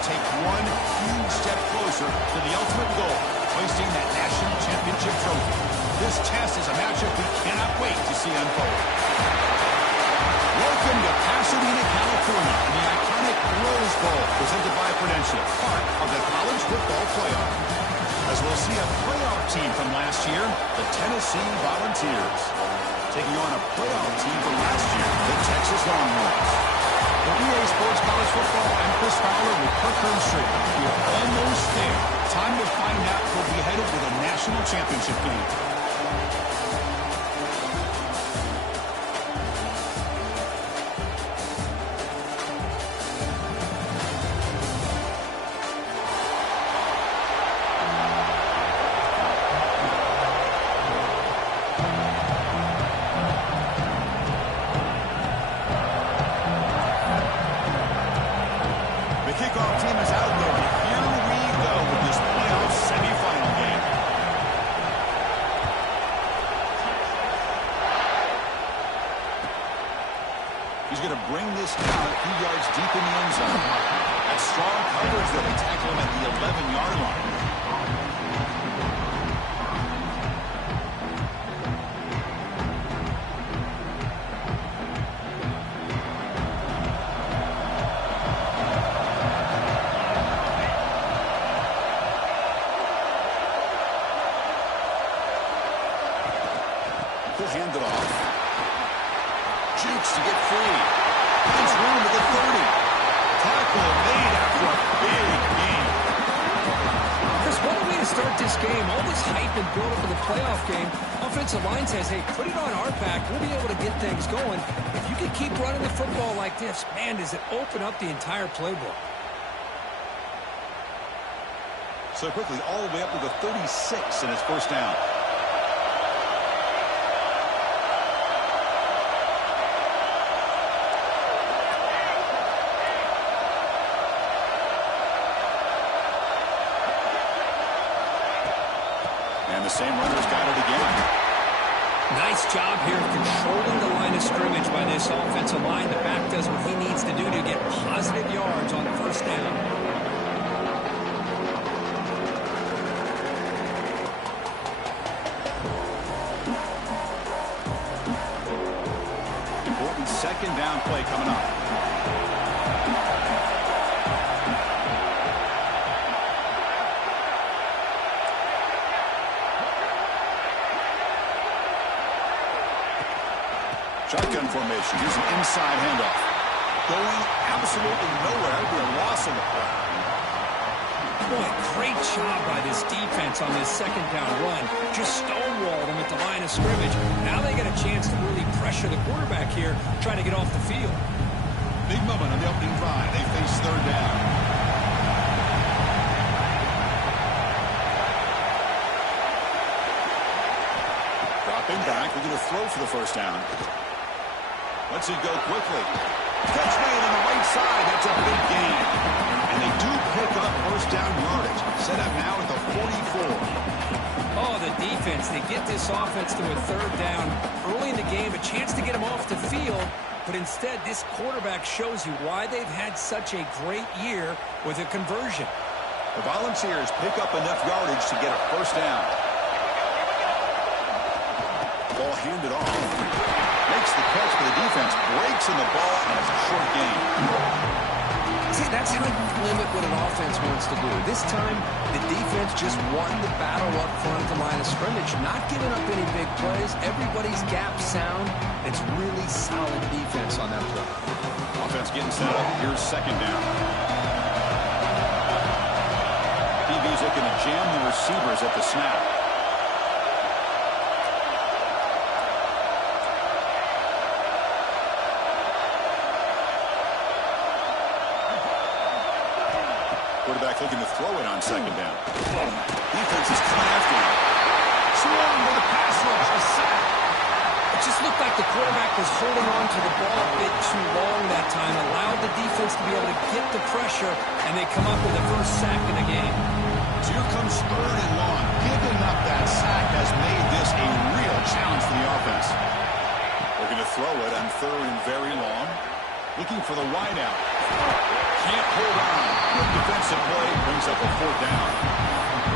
to take one huge step closer to the ultimate goal, hoisting that national championship trophy. This test is a matchup we cannot wait to see unfold. Welcome to Pasadena, California, in the iconic Rose Bowl, presented by Prudential, part of the college football playoff. As we'll see a playoff team from last year, the Tennessee Volunteers, taking on a playoff team from last year, the Texas Longhorns. For EA Sports College Football, I'm Chris Fowler with Kirk Herbstreit. We're almost there. Time to find out who'll be headed to the national championship game. He's going to bring this down a few yards deep in the end zone. That's strong coverage that they tackle him at the 11-yard line. He'll hand it off. Jukes to get free. Finds room at the 30. Tackle made after a big game. Chris, what a way to start this game. All this hype and build up for the playoff game. Offensive line says, hey, put it on our back. We'll be able to get things going. If you can keep running the football like this, man, does it open up the entire playbook. So quickly, all the way up to the 36 in his first down. And the same runner's got it again. Nice job here of controlling the line of scrimmage by this offensive line. The back does what he needs to do to get positive yards on first down. Important second down play coming up. Shotgun formation. Here's an inside handoff. Going absolutely nowhere. That would be a loss on the play. Boy, great job by this defense on this second down run. Just stonewalled them at the line of scrimmage. Now they get a chance to really pressure the quarterback here, try to get off the field. Big moment on the opening drive. They face third down. Dropping back. We're going to throw for the first down. Let's it go quickly. Catch made on the right side. That's a big gain. And they do pick up first down yardage. Set up now at the 44. Oh, the defense. They get this offense to a third down early in the game. A chance to get them off the field. But instead, this quarterback shows you why they've had such a great year with a conversion. The Volunteers pick up enough yardage to get a first down. Ball handed off. Makes the catch for the defense, breaks in the ball, and it's a short game. See, that's how you limit what an offense wants to do. This time, the defense just won the battle up front at the line of scrimmage, not giving up any big plays. Everybody's gap sound. It's really solid defense on that play. Offense getting set up. Here's second down. DB's looking to jam the receivers at the snap. Quarterback looking to throw it on second down. Defense is coming after him. Swung with a pass rush. A sack. It just looked like the quarterback was holding on to the ball a bit too long that time, allowed the defense to be able to get the pressure, and they come up with the first sack in the game. So here comes third and long. Giving up that sack has made this a real challenge for the offense. They're going to throw it on third and very long. Looking for the wide out. can't hold on. Good defensive play brings up a 4th down.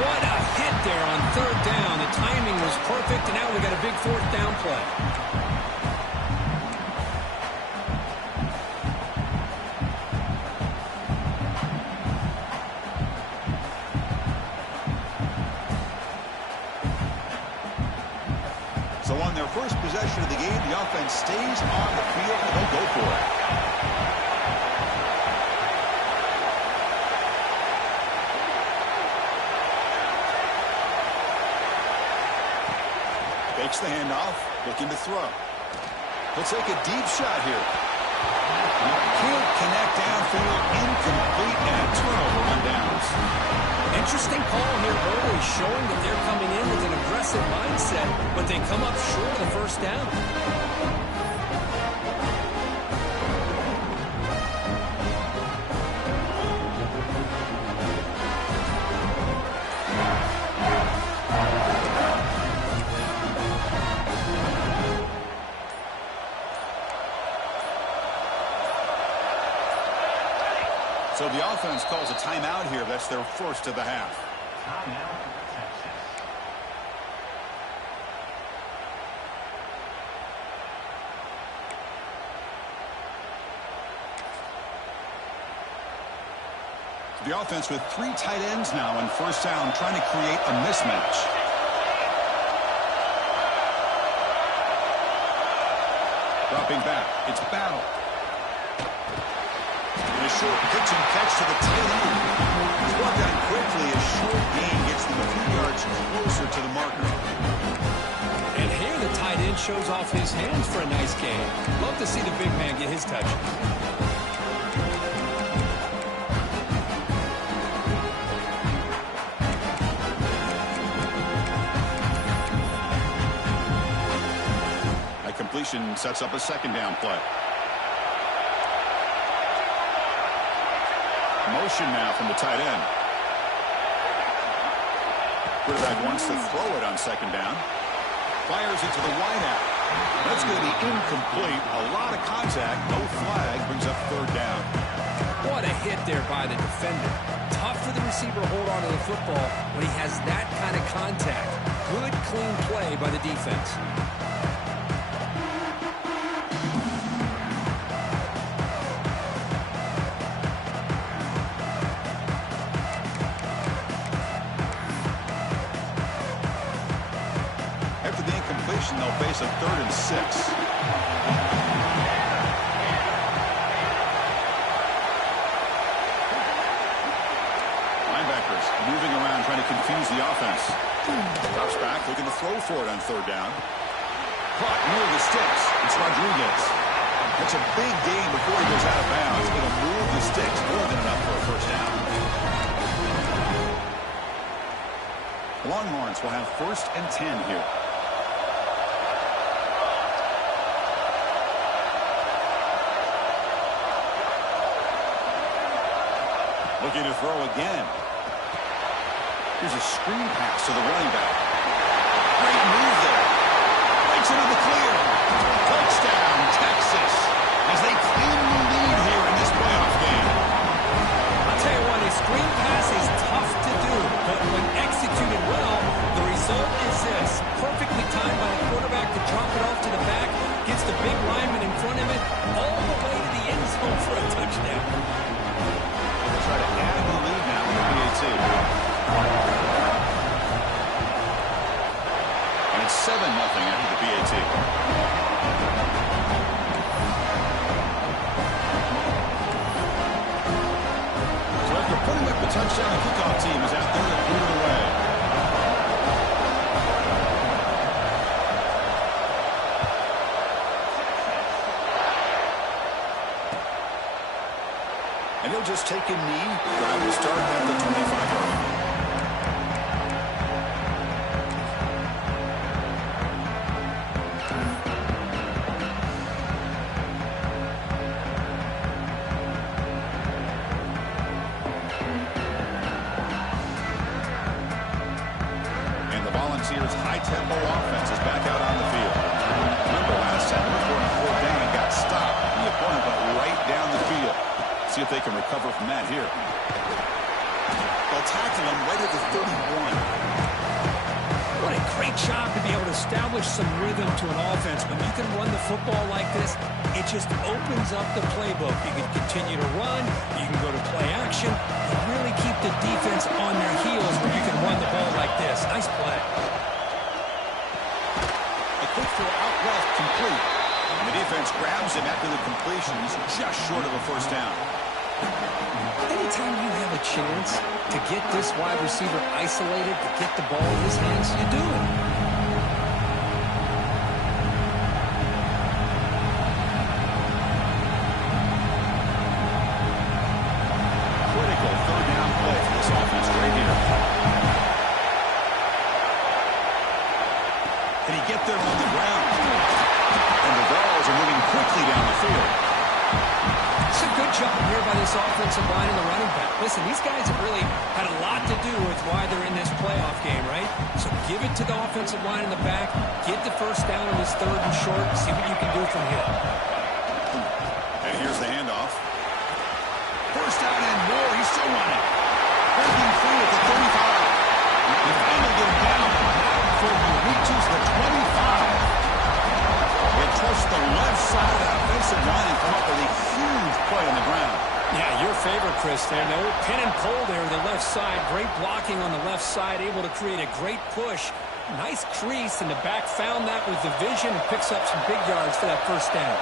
What a hit there on 3rd down. The timing was perfect, and now we got a big 4th down play. So on their first possession of the game, the offense stays on the field, and they'll go for it. Fakes the handoff, looking to throw. He'll take a deep shot here. Can't connect downfield, incomplete, and a turnover on downs. Interesting call here early, showing that they're coming in with an aggressive mindset, but they come up short of the 1st down. So the offense calls a timeout here. That's their first of the half. Timeout, Texas. The offense with 3 tight ends now on 1st down, trying to create a mismatch. Dropping back, it's Battle. And a short pitch and catch to the tight end. He's brought down quickly. A short gain gets them a few yards closer to the marker. And here the tight end shows off his hands for a nice gain. Love to see the big man get his touch. That completion sets up a 2nd down play. Motion now from the tight end. Quarterback wants to throw it on 2nd down. Fires it to the wideout. That's going to be incomplete. A lot of contact. No flag. Brings up 3rd down. What a hit there by the defender. Tough for the receiver to hold on to the football when he has that kind of contact. Good, clean play by the defense. They'll face a 3rd and 6. Linebackers moving around, trying to confuse the offense. Drops back, looking to throw for it on 3rd down. Caught near the sticks. It's Rodriguez. That's a big gain before he goes out of bounds. It'll move the sticks, more than enough for a 1st down. Longhorns will have 1st and 10 here. Looking to throw again. Here's a screen pass to the running back. Great move there. Breaks into the clear. Touchdown, Texas, as they claim the lead here in this playoff game. I'll tell you what, a screen pass is tough to do, but when executed well, the result is this. Perfectly timed by the quarterback to drop it off to the back, gets the big lineman in front of it, all the way to the end zone for a touchdown. Try to add the lead now in the PAT. And it's 7-0 after the PAT. So after putting up the touchdown, the kickoff team is out there to put it away. And he'll just take a knee. Drive will start at the 25-yard line. And the Volunteers' high-tempo offense is back out on the field. Remember last time we were on 4th down and got stopped. The opponent went right down the field. See if they can recover from that here. They'll tackle him right at the 31. What a great job to be able to establish some rhythm to an offense. When you can run the football like this, it just opens up the playbook. You can continue to run. You can go to play action. You really keep the defense on their heels when you can run the ball like this. Nice play. A quick throw out left, complete. And the defense grabs him after the completion. He's just short of a first down. Anytime you have a chance to get this wide receiver isolated, to get the ball in his hands, you do it. Critical third down play for this offense right here. Can he get there on the ground? And the Vols are moving quickly down the field. It's a good job here by this offensive line and the running back. Listen, these guys have really had a lot to do with why they're in this playoff game, right? So give it to the offensive line in the back, get the first down on this third and short, see what you can do from here. And here's the handoff. First down and more. He's still running. Breaking free at the 35. They finally get him down before he reaches the 25. They trust the left side of that offensive line and come up with a huge play on the ground. Yeah, your favorite, Chris, there. The old pin and pull there on the left side. Great blocking on the left side, able to create a great push. Nice crease, and the back found that with the vision and picks up some big yards for that first down.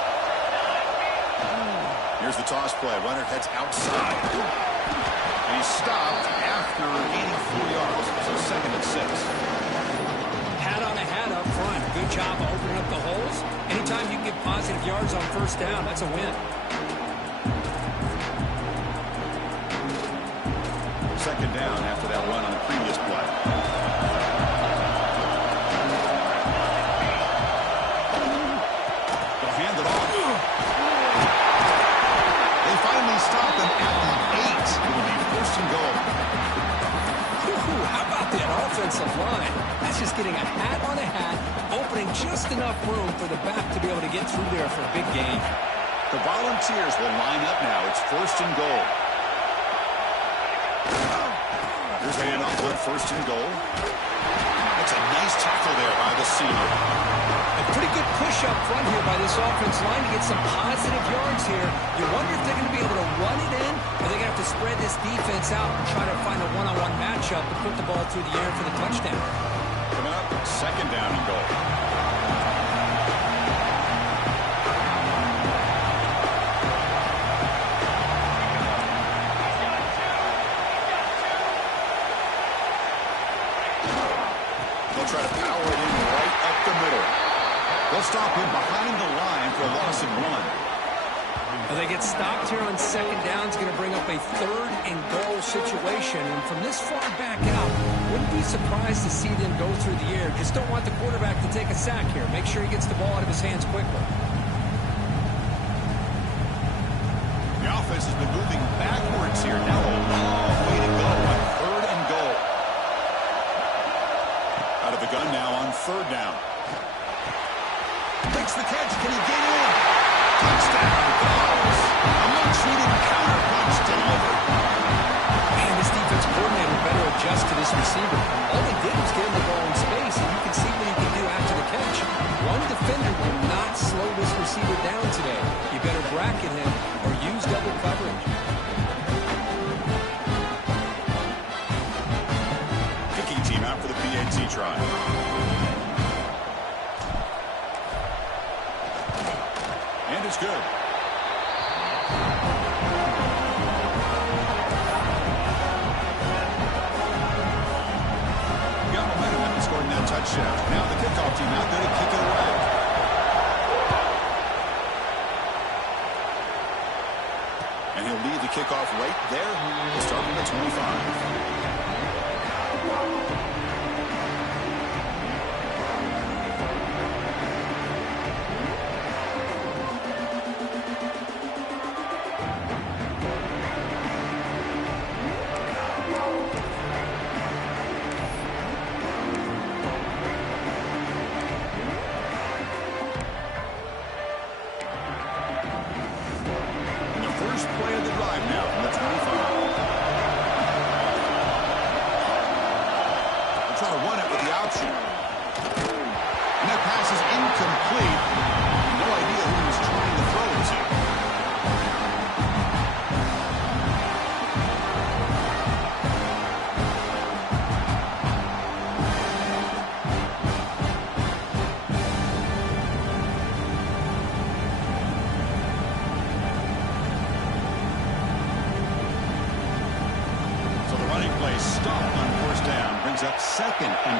Here's the toss play. Runner heads outside. And he's stopped after gaining 4 yards. So 2nd and 6. Hat on a hat up front. Good job of opening up the holes. Anytime you can get positive yards on first down, that's a win. 2nd down after that run on the previous play. They'll hand it off. They finally stop him at the 8. It will be 1st and goal. How about that offensive line? That's just getting a hat on a hat, opening just enough room for the back to be able to get through there for a big gain. The Volunteers will line up now. It's 1st and goal. Here's a handoff on 1st and goal. That's a nice tackle there by the senior. A pretty good push up front here by this offense line to get some positive yards here. You wonder if they're going to be able to run it in, or they're going to have to spread this defense out and try to find a one-on-one matchup to put the ball through the air for the touchdown. Coming up, 2nd down and goal. They'll try to power it in right up the middle. They'll stop him behind the line for a loss of 1. Well, they get stopped here on 2nd down. It's going to bring up a 3rd and goal situation. And from this far back out, wouldn't be surprised to see them go through the air. Just don't want the quarterback to take a sack here. Make sure he gets the ball out of his hands quickly. The offense has been moving backwards here. Now a long way to go on 3rd and goal. Out of the gun now on 3rd down. Makes the catch. Can he get in? Touchdown. Balls. A much-needed counter-punch delivered. Man, this defense coordinator better adjust to this receiver. All they did was get him the ball in space, and you can see what he can do after the catch. One defender will not slow this receiver down today. You better bracket him or use double coverage. Kicking team out for the PAT try. And it's good. Got momentum after scoring that touchdown. Now the kickoff team out there to kick it away. And he'll lead the kickoff right there. He'll start from the 25.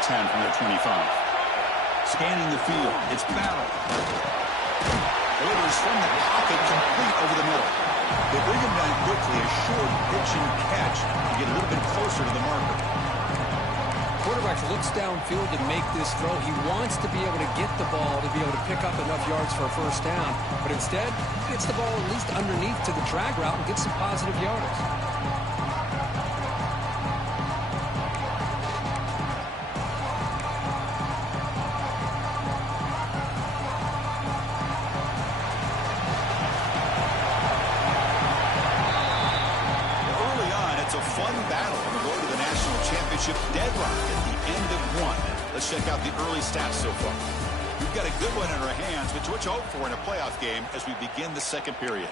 and 10 from their 25. Scanning the field. It's Battle. Delivers from the pocket, complete over the middle. They bring him down quickly, a short pitch and catch to get a little bit closer to the marker. Quarterback looks downfield to make this throw. He wants to be able to get the ball to be able to pick up enough yards for a first down. But instead, he gets the ball at least underneath to the drag route and gets some positive yards. Deadlock at the end of one. Let's check out the early stats so far. We've got a good one in our hands, which what you hope for in a playoff game as we begin the second period.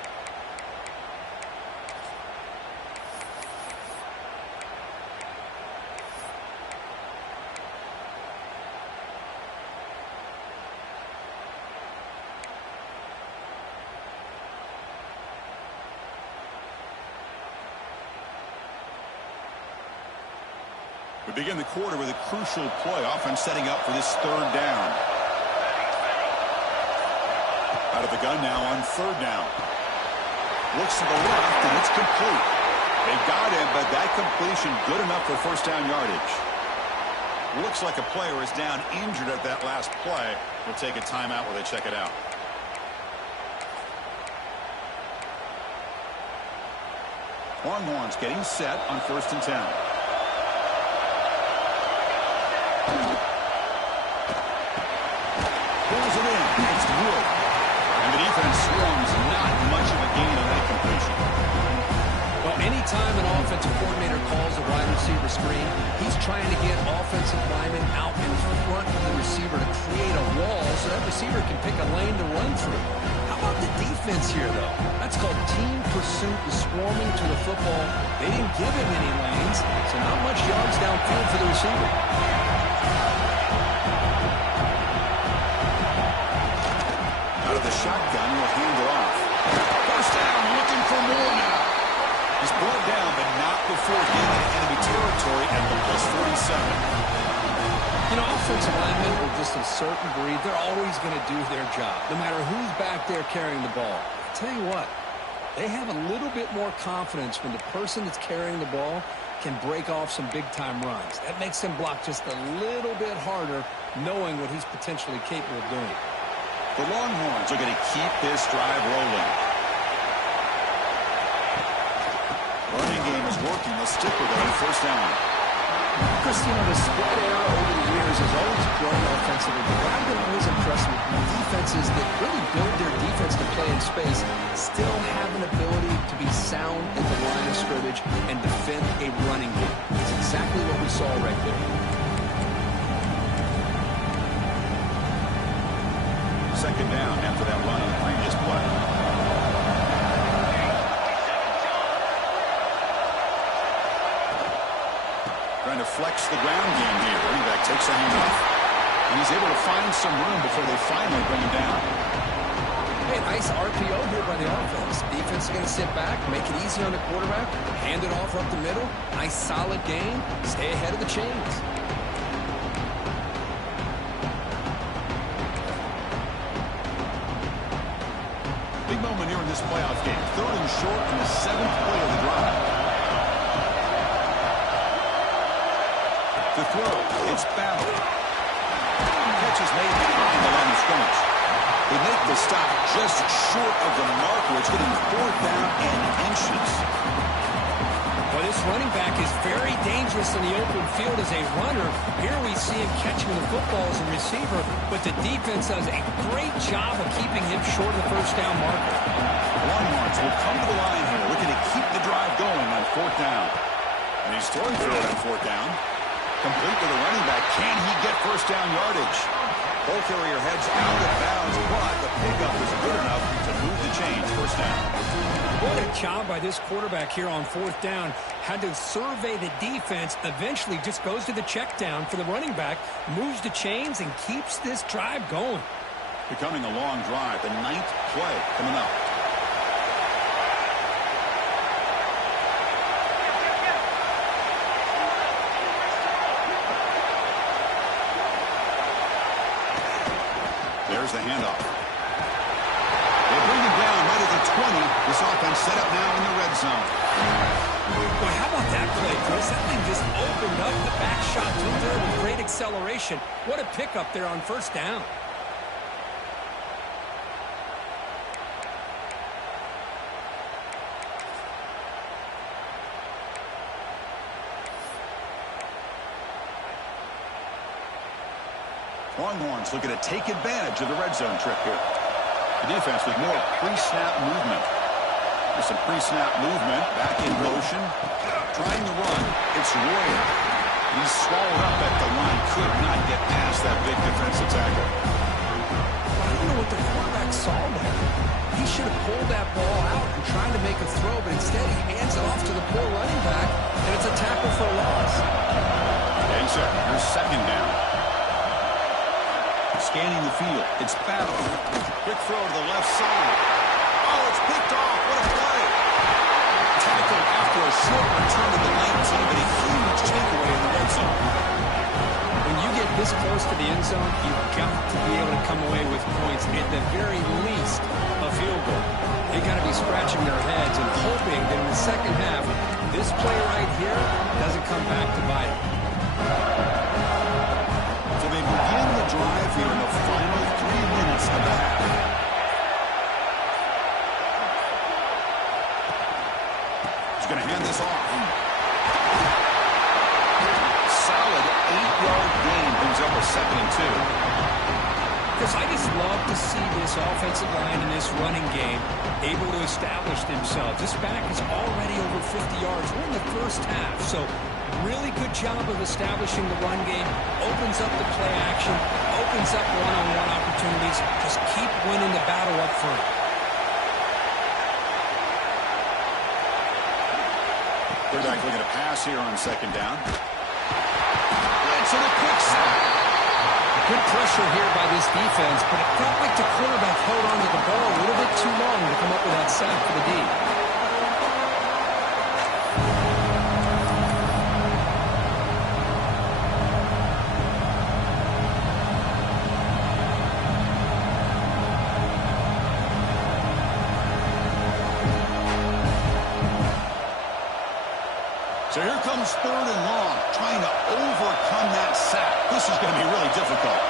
We begin the quarter with a crucial play. Offense setting up for this third down. Out of the gun now on third down. Looks to the left, and it's complete. They got him, but that completion good enough for first down yardage. Looks like a player is down injured at that last play. We'll take a timeout while they check it out. Longhorns getting set on 1st and 10. Pulls it in. It's Wood. And the defense swarms. Not much of a gain on that completion. Well, anytime an offensive coordinator calls a wide receiver screen, he's trying to get offensive linemen out in front of the receiver to create a wall so that receiver can pick a lane to run through. How about the defense here, though? That's called team pursuit, the swarming to the football. They didn't give him any lanes, so not much yards downfield for the receiver. Out of the shotgun, he'll hand it off. First down, looking for more now. He's brought down, but not before getting into enemy territory at the +47. You know, offensive linemen are just a certain breed. They're always going to do their job, no matter who's back there carrying the ball. I tell you what, they have a little bit more confidence when the person that's carrying the ball can break off some big-time runs. That makes them block just a little bit harder, knowing what he's potentially capable of doing. The Longhorns are going to keep this drive rolling. Running game is working. They'll stick with it on first down. Christina, the spread era over the years has always grown offensively. But I've been always impressed with defenses that really build their defense to play in space, still have an ability to be sound at the line of scrimmage and defend a running game. It's exactly what we saw right there. Second down after that run on the previous play. Trying to flex the ground game here. Running back takes a handoff. And he's able to find some room before they finally bring him down. Hey, nice RPO here by the offense. Defense is going to sit back, make it easy on the quarterback, hand it off up the middle. Nice solid gain. Stay ahead of the chains. Big moment here in this playoff game. Third and short in the 7th play of the drive. The throw, it's Battle. Catch is made behind the line of scrimmage. They make the stop just short of the marker. It's getting 4th down and inches. Well, this running back is very dangerous in the open field as a runner. Here we see him catching the football as a receiver, but the defense does a great job of keeping him short of the first down marker. Longhorns will come to the line here, looking to keep the drive going on 4th down. And he's throwing for it on 4th down. Complete to the running back. Can he get first down yardage? Ball carrier heads out of bounds, but the pickup was good enough to move the chains. First down. What a job by this quarterback here on 4th down. Had to survey the defense, eventually just goes to the check down for the running back, moves the chains, and keeps this drive going. Becoming a long drive, the 9th play coming up. There's the handoff. They bring him down right at the 20. This offense set up now in the red zone. Boy, how about that play, Chris? That thing just opened up the back shot through there with great acceleration. What a pickup there on first down. Longhorns looking to take advantage of the red zone trip here. The defense with more pre-snap movement. There's some pre-snap movement. Back in motion. Trying to run. It's Royer. He's swallowed up at the line. Could not get past that big defensive tackle. I don't know what the quarterback saw there. He should have pulled that ball out and tried to make a throw, but instead he hands it off to the poor running back, and it's a tackle for a loss. And so, here's second down. Scanning the field. It's Battle. Quick throw to the left side. Oh, it's picked off. What a play. Tackle after a short return to the 19, but a huge takeaway in the red zone. When you get this close to the end zone, you've got to be able to come away with points, at the very least, a field goal. They got to be scratching their heads and hoping that in the second half, this play right here doesn't come back to bite them. So they begin the drive here in the final 3 minutes of the half. He's going to hand this off. Solid 8-yard gain brings up a 2nd and 2. Chris, I just love to see this offensive line and this running game able to establish themselves. This back is already over 50 yards. We're in the first half, so really good job of establishing the run game. Opens up the play action, opens up one-on-one opportunities. Just keep winning the battle up front. Quarterback looking to pass here on 2nd down. It's in a quick sack. Good pressure here by this defense, but it felt like the quarterback held on to the ball a little bit too long to come up with that sack for the D. So here comes 3rd and long, trying to overcome that sack. This is going to be really difficult.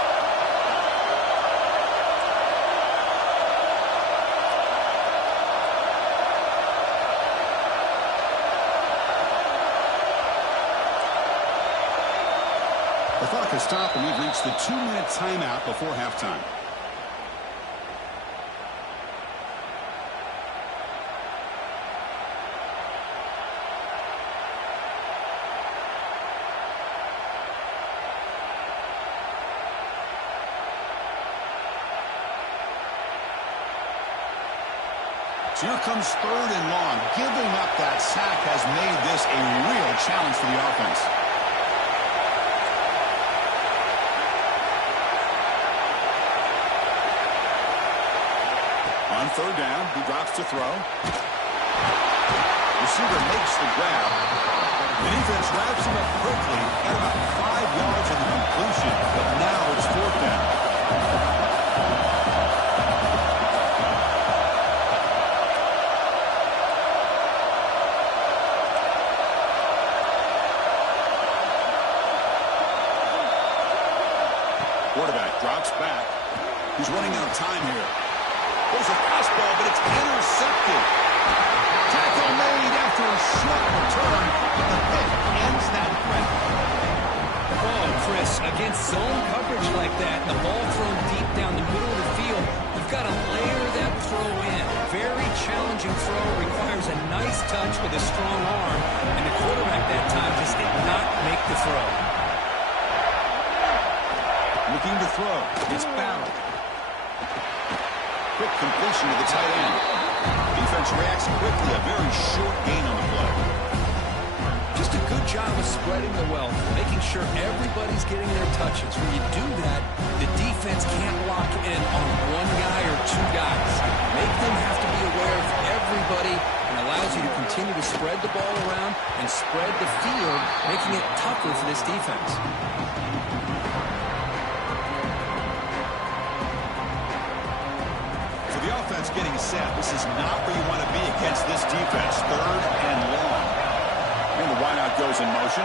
The clock has stopped, and we've reached the 2-minute timeout before halftime. So here comes 3rd and long. Giving up that sack has made this a real challenge for the offense. On 3rd down, he drops to throw. Receiver makes the grab. The defense wraps him up quickly at about 5 yards of the completion, but now it's 4th down. Quarterback drops back. He's running out of time here. There's a fastball, but it's intercepted. Tackle made after a short return, but the hit ends that threat. Oh, Chris, against zone coverage like that, the ball thrown deep down the middle of the field, you've got to layer that throw in. Very challenging throw, requires a nice touch with a strong arm, and the quarterback that time just did not make the throw. Looking to throw. It's Battle. Quick completion to the tight end. Defense reacts quickly. A very short gain on the play. Just a good job of spreading the wealth, making sure everybody's getting their touches. When you do that, the defense can't lock in on one guy or two guys. Make them have to be aware of everybody, and allows you to continue to spread the ball around and spread the field, making it tougher for this defense. offense getting set. This is not where you want to be against this defense. Third and long. And the wideout goes in motion.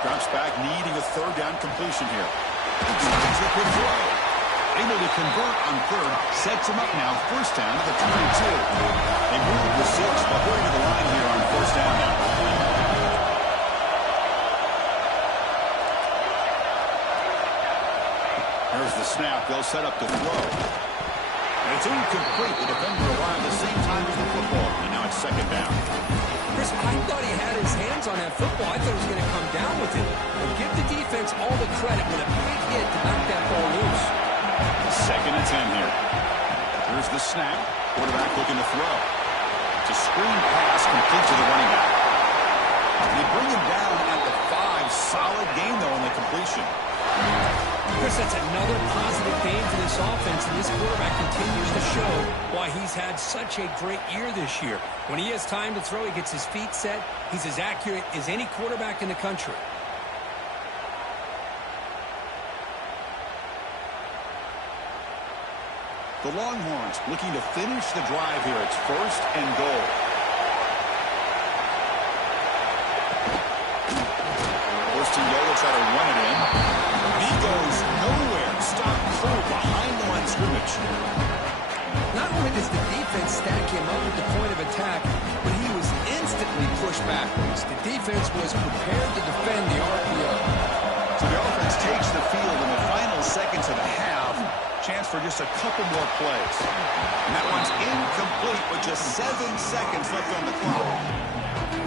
Drops back, needing a third down completion here. He's a good throw. Able to convert on third. Sets him up now. First down to the 22. They move the 6, but going to the line here on first down now. There's the snap. They'll set up the throw. And it's incomplete. The defender arrived at the same time as the football. And now it's second down. Chris, I thought he had his hands on that football. I thought he was going to come down with it. But give the defense all the credit with a big hit to knock that ball loose. Second and 10 here. Here's the snap. Quarterback looking to throw. It's a screen pass complete to the running back. They bring him down at the 5. Solid gain, though, on the completion. Chris, that's another positive game for this offense, and this quarterback continues to show why he's had such a great year this year. When he has time to throw, he gets his feet set. He's as accurate as any quarterback in the country. The Longhorns looking to finish the drive here. It's first and goal. First and goal, we'll try to run it in. He goes nowhere. Stop cold behind the line of scrimmage. Not only does the defense stack him up at the point of attack, but he was instantly pushed backwards. The defense was prepared to defend the RPO. So the offense takes the field in the final seconds of the half. Chance for just a couple more plays. And that one's incomplete with just 7 seconds left on the clock.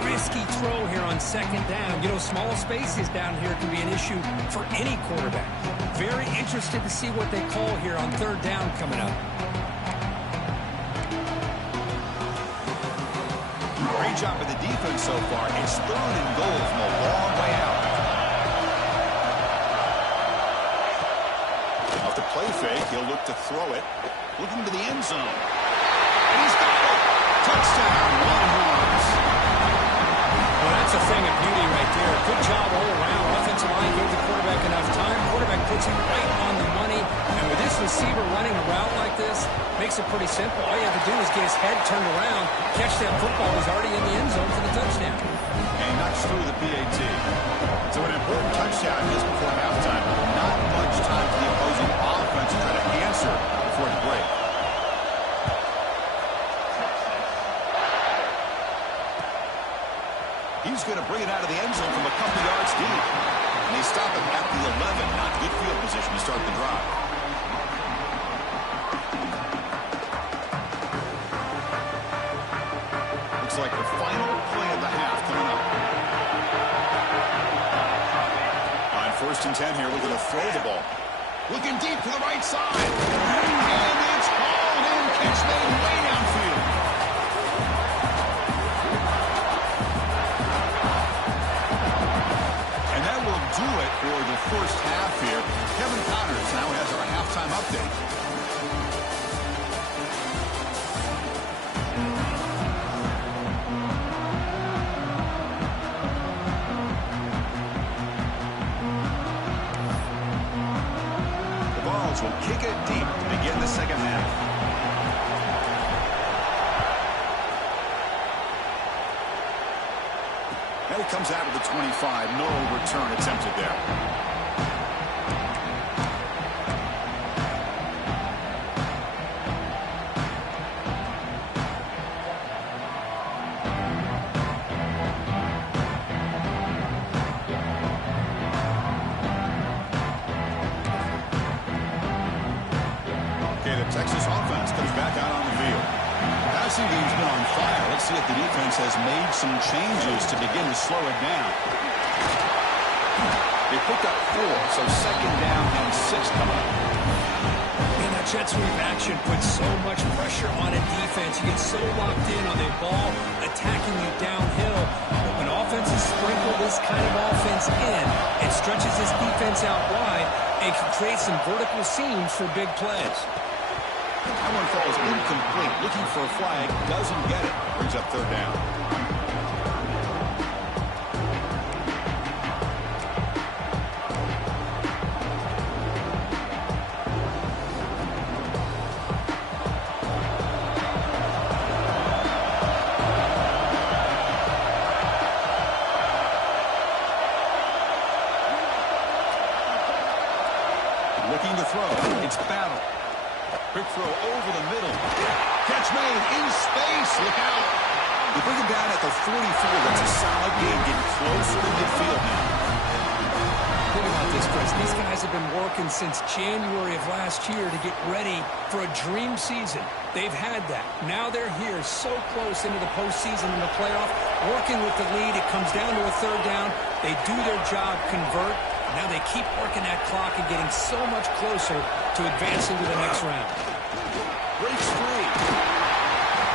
Risky throw here on second down. You know, small spaces down here can be an issue for any quarterback. Very interested to see what they call here on third down coming up. Great job of the defense so far. It's third and goal from a long way out. Off the play fake, he'll look to throw it. Looking to the end zone. And he's got it. Touchdown, Longhorns. Well, that's a thing of beauty right there. Good job all around. Offensive line gave the quarterback enough time. Quarterback puts it right on the money. And with this receiver running a route like this, makes it pretty simple. All you have to do is get his head turned around, catch that football. He's already in the end zone for the touchdown. And he knocks through the PAT. So an important touchdown just before halftime. Not much time for the opposing offense to try to answer before the break. He's going to bring it out of the end zone from a couple yards deep. And they stop him at the 11. Not good field position to start the drive. Looks like the final play of the half coming up. On first and 10 here, we're going to throw the ball. Looking deep to the right side. And it's hauled in. Catch made way downfield. And that will do it for the first half here. Kevin Connors now has our halftime update. Will kick it deep to begin the second half. And it comes out of the 25. No return attempted there. Texas offense comes back out on the field. Passing game's been on fire. Let's see if the defense has made some changes to begin to slow it down. They picked up 4, so second down and 6 coming up. And that jet sweep action puts so much pressure on a defense. You get so locked in on the ball attacking you downhill. But when offenses sprinkle this kind of offense in, it stretches this defense out wide and can create some vertical seams for big plays. That one falls incomplete. Looking for a flag. Doesn't get it. Brings up third down. It's Battle. Quick throw over the middle. Catch made in space. Look out. You bring him down at the 44. That's a solid gain, getting closer to midfield now. Think about this, Chris. These guys have been working since January of last year to get ready for a dream season. They've had that. Now they're here so close into the postseason and the playoff, working with the lead. It comes down to a third down. They do their job, convert. Now they keep working that clock and getting so much closer to advancing to the next round. Breaks free.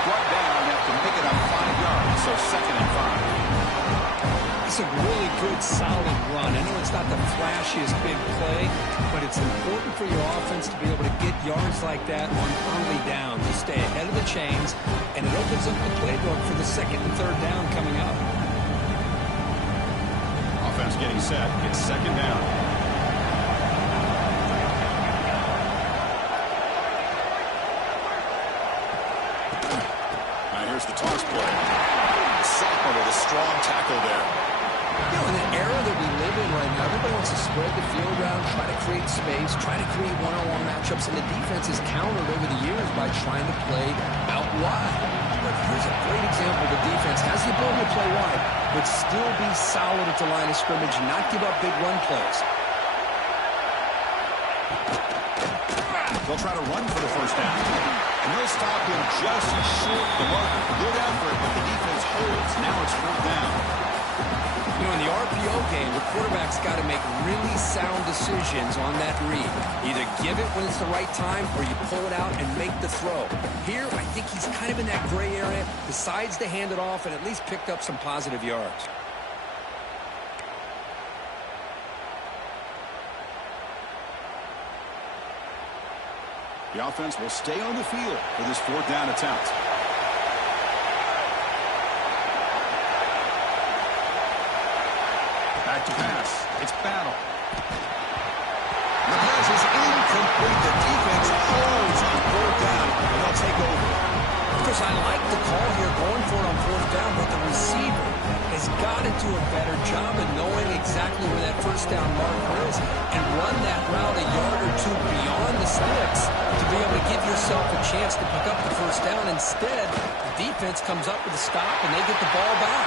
Brought down after picking up 5 yards, so 2nd and 5. It's a really good, solid run. I know it's not the flashiest big play, but it's important for your offense to be able to get yards like that on early down to stay ahead of the chains, and it opens up the playbook for the 2nd and 3rd down coming up. Offense getting set. It's 2nd down. Now here's the toss play. Sopper with a strong tackle there. You know, in the era that we live in right now, everybody wants to spread the field around, try to create space, try to create one-on-one matchups, and the defense is countered over the years by trying to play out wide. But here's a great example. The defense has the ability to play wide, but still be solid at the line of scrimmage and not give up big run plays. They'll try to run for the 1st down. And they'll stop him just short of the marker. Good effort, but the defense holds. Now it's 4th down. You know, in the RPO game, the quarterback's got to make really sound decisions on that read. Either give it when it's the right time or you pull it out and make the throw. Here, I think he's kind of in that gray area, decides to hand it off and at least picked up some positive yards. The offense will stay on the field for this 4th down attempt. Back to pass. It's Battle. The pass is incomplete. The defense holds on 4th down, and they'll take over. Chris, I like the call here, going for it on 4th down, but the receiver has got to do a better job of knowing exactly where that 1st down marker is and run that route a yard or two beyond the sticks to be able to give yourself a chance to pick up the 1st down. Instead, the defense comes up with a stop, and they get the ball back.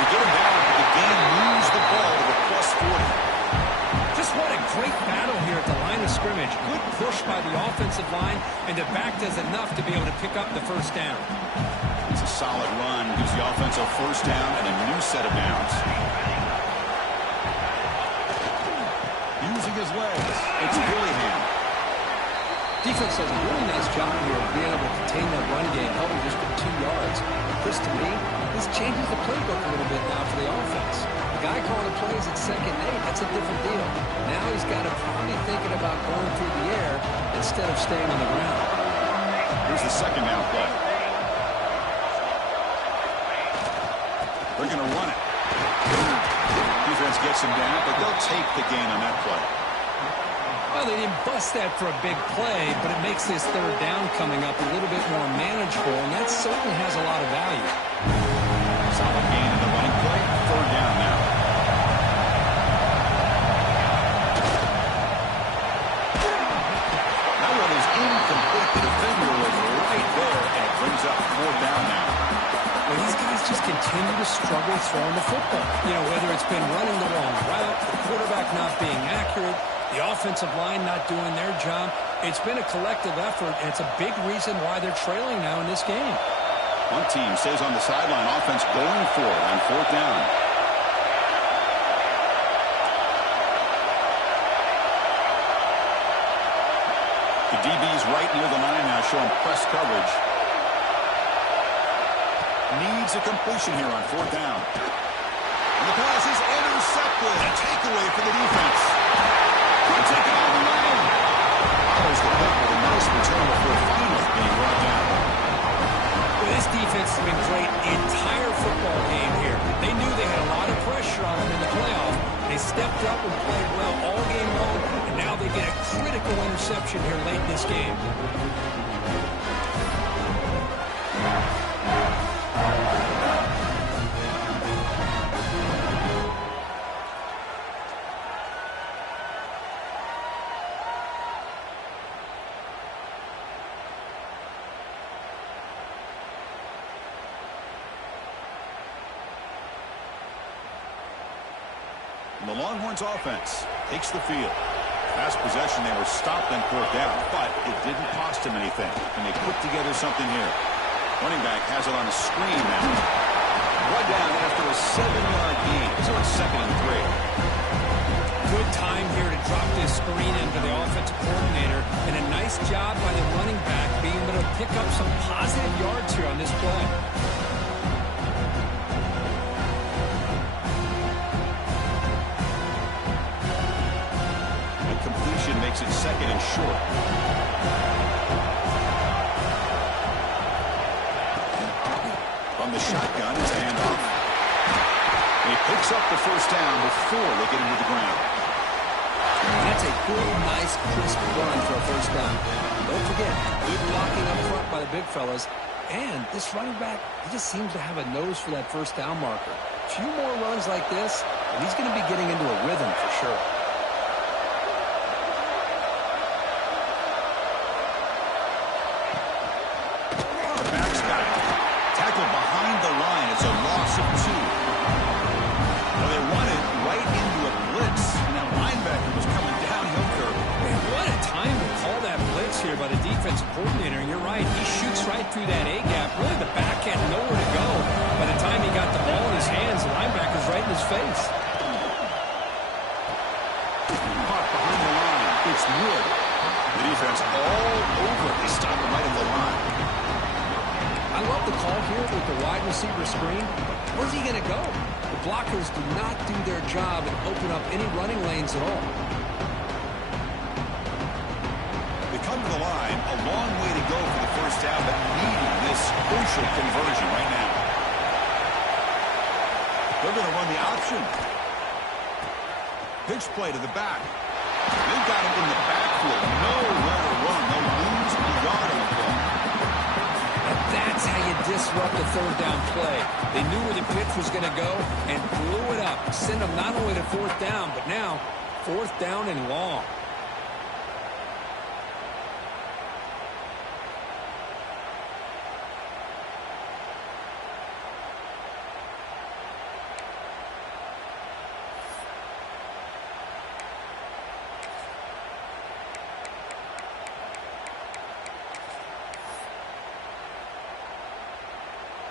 They get him down, but the game moves the ball to the +40. Just what a great battle here at the line of scrimmage. Good push by the offensive line, and the back does enough to be able to pick up the 1st down. It's a solid run. Gives the offense a 1st down and a new set of downs. Using his legs, it's Willingham. Defense does a really nice job here of being able to contain that run game, helping just for 2 yards. Chris, to me, this changes the playbook a little bit now for the offense. The guy calling the plays at 2nd and 8, that's a different deal. Now he's got to probably thinking about going through the air instead of staying on the ground. Here's the 2nd down play. They're going to run it. Defense gets him down, but they'll take the gain on that play. Well, they didn't bust that for a big play, but it makes this 3rd down coming up a little bit more manageable, and that certainly has a lot of value. Solid gain in the running play. 3rd down now. That one is incomplete. The defender was right there, and it brings up 4th down now. Well, these guys just continue to struggle throwing the football. You know, whether it's been running the wrong route, the quarterback not being accurate, the offensive line not doing their job. It's been a collective effort, and it's a big reason why they're trailing now in this game. One team stays on the sideline. Offense going for it on 4th down. The DB's right near the line now, showing press coverage. Needs a completion here on 4th down. And the pass is intercepted. A takeaway for the defense. Could take it all the way. Follows the hit with a nice return before finally being brought down. Well, this defense has been great the entire football game here. They knew they had a lot of pressure on them in the playoff. They stepped up and played well all game long, and now they get a critical interception here late in this game. And the Longhorns offense takes the field. Last possession, they were stopped on 4th down, but it didn't cost them anything. And they put together something here. Running back has it on a screen now. One down after a 7-yard gain. So it's 2nd and 3. Good time here to drop this screen into the offensive coordinator. And a nice job by the running back being able to pick up some positive yards here on this play. Makes it 2nd and short. From the shotgun, it's a handoff. And he picks up the 1st down before they get him to the ground. And that's a good, nice, crisp run for a 1st down. Don't forget, good blocking up front by the big fellas. And this running back, he just seems to have a nose for that 1st down marker. A few more runs like this, and he's going to be getting into a rhythm for sure. By the defensive coordinator, and you're right, he shoots right through that A-gap. Really, the back had nowhere to go. By the time he got the ball in his hands, the linebacker's right in his face. Caught behind the line. It's Wood. The defense all over. They stop him right at the line. I love the call here with the wide receiver screen. Where's he going to go? The blockers do not do their job and open up any running lanes at all. Come to the line, a long way to go for the 1st down, but needing this crucial conversion right now. They're going to run the option. Pitch play to the back. They've got him in the backfield. Nowhere to run. They'll lose a yard on the play. And that's how you disrupt the 3rd down play. They knew where the pitch was going to go and blew it up. Send them not only to 4th down, but now 4th down and long.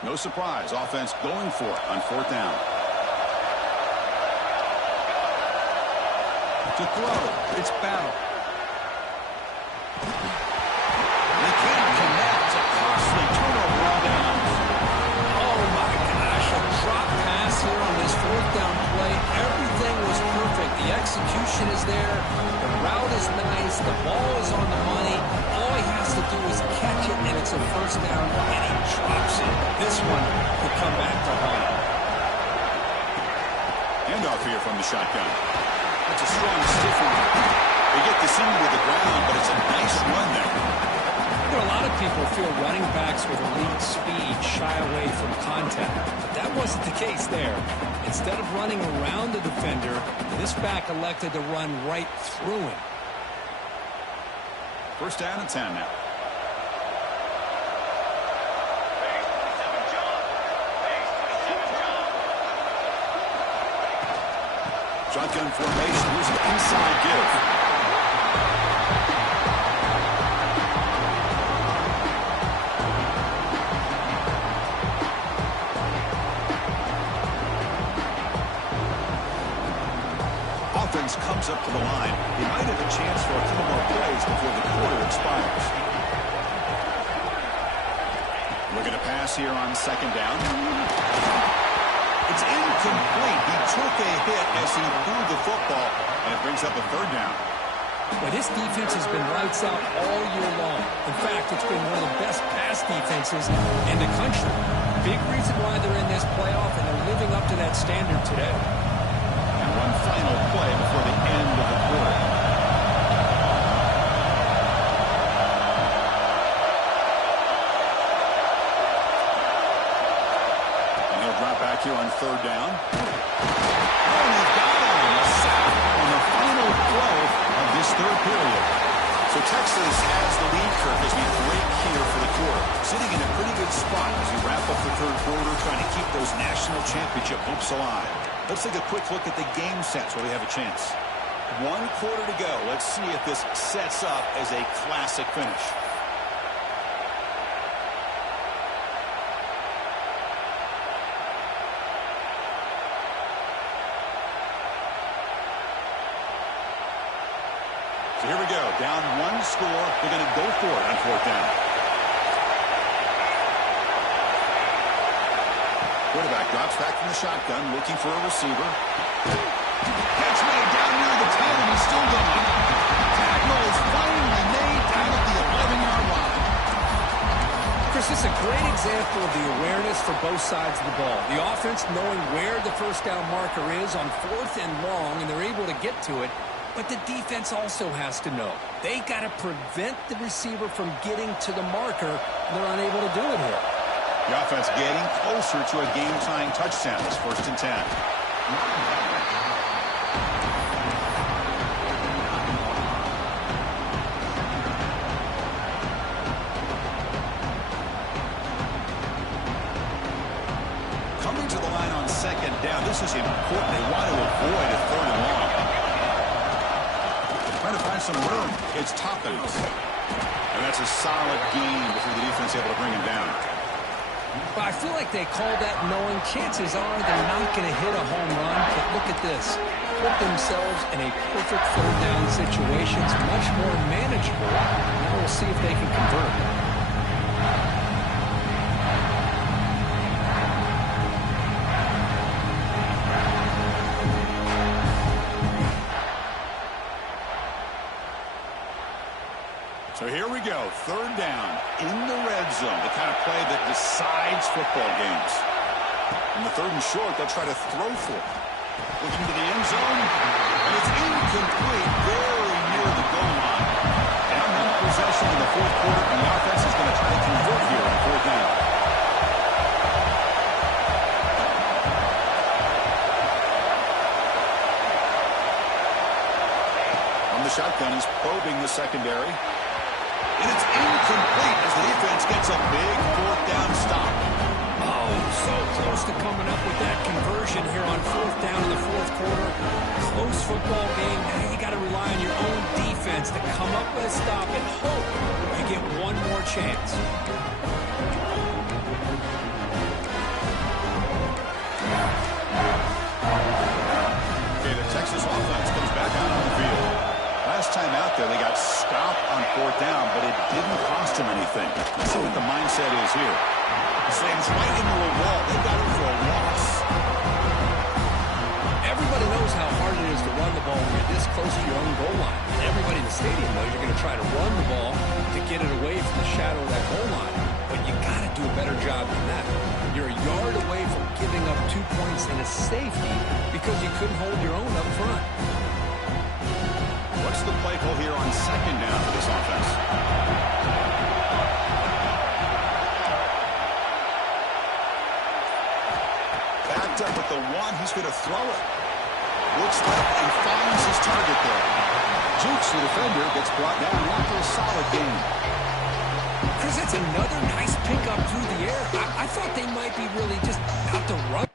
No surprise, offense going for it on 4th down. To throw, it's Battle. They can't connect. A costly turnover on downs. Oh my gosh, a drop pass here on this 4th down play. Everything was perfect. The execution is there. The route is nice. The ball is on the money. All he has to do is catch it, and it's a 1st down, and he drops it. This one could come back to haunt him. Handoff here from the shotgun. That's a strong stiff one. They get the single to the ground, but it's a nice run there. You know, a lot of people feel running backs with elite speed shy away from contact, but that wasn't the case there. Instead of running around the defender, this back elected to run right through him. 1st down and 10 now. Shotgun formation. Here's an inside give. Offense comes up to the line. He might have a chance for a couple more plays before the quarter expires. Looking to pass here on 2nd down. It's incomplete. He took a hit as he threw the football, and it brings up a 3rd down. Well, this defense has been lights out all year long. In fact, it's been one of the best pass defenses in the country. Big reason why they're in this playoff, and they're living up to that standard today. And one final play before the end of the quarter. And he'll drop back here on 3rd down. Oh, he's got him. A sack on the final play of this 3rd period. So Texas has the lead, Kirk, as we break here for the quarter. Sitting in a pretty good spot as we wrap up the 3rd quarter, trying to keep those national championship hopes alive. Let's take a quick look at the game sets where we have a chance. 1 quarter to go. Let's see if this sets up as a classic finish. So here we go. Down 1 score. They're going to go for it on 4th down. Quarterback drops back from the shotgun, looking for a receiver. Catch made down near the 10, and he's still going. Tackle is finally made down at the 11-yard line. Chris, this is a great example of the awareness for both sides of the ball. The offense knowing where the first down marker is on 4th and long, and they're able to get to it. But the defense also has to know. They got to prevent the receiver from getting to the marker, and they're unable to do it here. The offense getting closer to a game-tying touchdown. It's 1st and 10. Coming to the line on 2nd down. This is important. They want to avoid a 3rd and long. Trying to find some room. It's Toppins. And that's a solid gain before the defense able to bring him down. But I feel like they called that knowing chances are they're not going to hit a home run. But look at this. Put themselves in a perfect 3rd down situation. It's much more manageable. Now we'll see if they can convert. So here we go, 3rd down in the red zone, the kind of play that decides football games. In the 3rd and short, they'll try to throw for it. Looking to the end zone, and it's incomplete, very near the goal line. Down 1 possession in the 4th quarter, and the offense is going to try to convert here on 4th down. From the shotgun, he's probing the secondary. And it's incomplete as the defense gets a big 4th down stop. Oh, so close to coming up with that conversion here on 4th down in the 4th quarter. Close football game. Now you got to rely on your own defense to come up with a stop and hope you get one more chance. Okay, the Texas offense comes back out on the field. Last time out there, they got stopped on 4th down, but it didn't cost them anything. Let's see what the mindset is here. Slams right into a wall. They got it for a loss. Everybody knows how hard it is to run the ball when you're this close to your own goal line. And everybody in the stadium knows you're going to try to run the ball to get it away from the shadow of that goal line. But you got to do a better job than that. You're a yard away from giving up 2 points in a safety because you couldn't hold your own up front. What's the play call here on 2nd down for this offense? Backed up with the 1. He's going to throw it. Looks left and finds his target there. Jukes the defender, gets brought down after a solid game. Chris, that's another nice pickup through the air. I thought they might be really just out to run.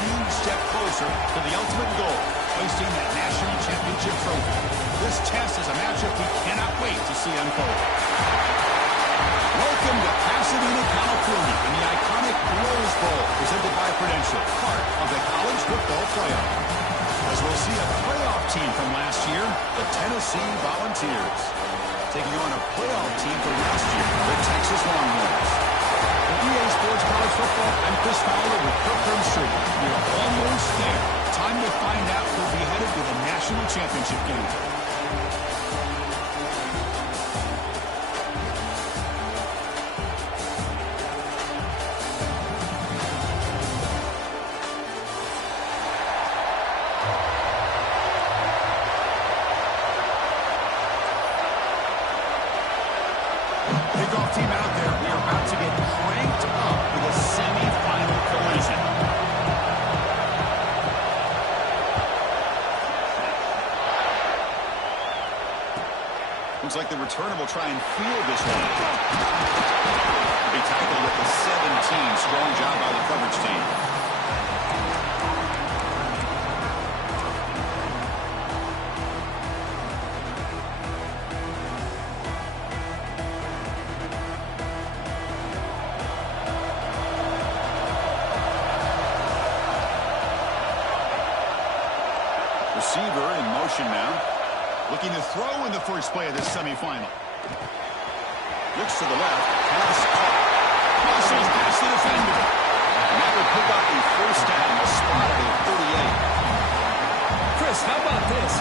huge step closer to the ultimate goal, hoisting that national championship trophy. This test is a matchup we cannot wait to see unfold. Welcome to Pasadena, California, in the iconic Rose Bowl, presented by Prudential, part of the college football playoff. As we'll see a playoff team from last year, the Tennessee Volunteers, taking on a playoff team from last year, the Texas Longhorns. For EA Sports College Football, I'm Chris Fowler with Kirk Herbstreit. We're almost there. Time to find out who'll be headed to the national championship game. Kickoff team out there. We are about to get cranked up with a semi-final collision. Looks like the returner will try and field this one. Be tackled at the 17. Strong job by the coverage team. Receiver in motion now. Looking to throw in the first play of this semifinal. Looks to the left. Pass caught. Muscles past the defender. And that would pick up the first down. A spot at the 38. Chris, how about this?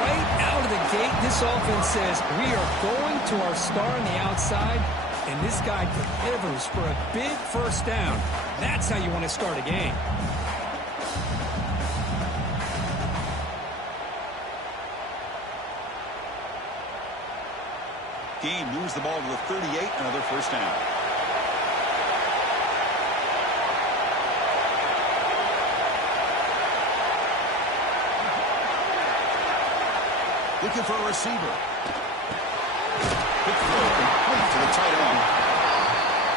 Right out of the gate, this offense says, we are going to our star on the outside, and this guy delivers for a big first down. That's how you want to start a game. Game moves the ball to the 38, another first down. Looking for a receiver. Quick throw complete to the tight end.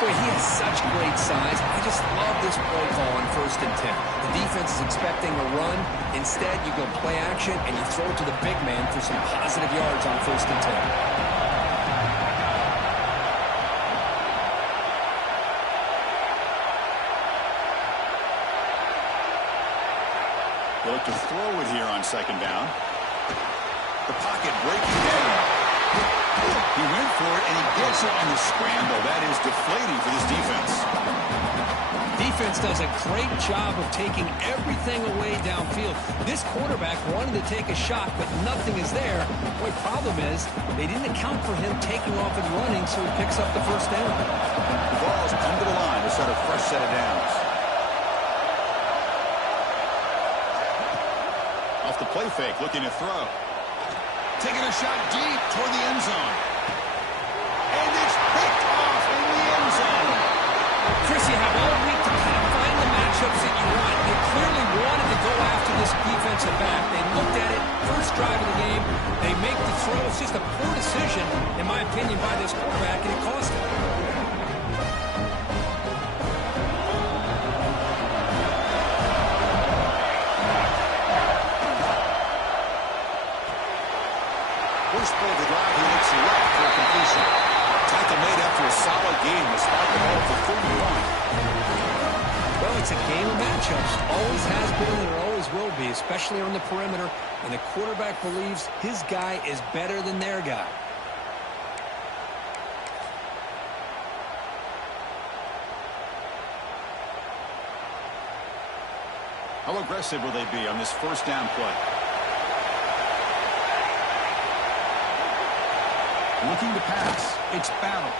Boy, he has such great size. I just love this play call on 1st and 10. The defense is expecting a run. Instead, you go play action, and you throw to the big man for some positive yards on 1st and 10. They'll look to throw it here on 2nd down. The pocket breaking down. He went for it, and he gets it on the scramble. That is deflating for this defense. Defense does a great job of taking everything away downfield. This quarterback wanted to take a shot, but nothing is there. Boy, problem is, they didn't account for him taking off and running, so he picks up the first down. The ball's under the line to start a fresh set of downs. Off the play fake, looking to throw. Taking a shot deep toward the end zone. And it's picked off in the end zone. Chris, you have all week to kind of find the matchups that you want. They clearly wanted to go after this defensive back. They looked at it, first drive of the game. They make the throw. It's just a poor decision, in my opinion, by this quarterback, and it cost him. First play of the drive, he looks left for a completion. Tackle made after a solid game. The spot the ball for 31. Well, it's a game of matchups. Always has been and it always will be, especially on the perimeter. And the quarterback believes his guy is better than their guy. How aggressive will they be on this first down play? Looking to pass. It's Battle.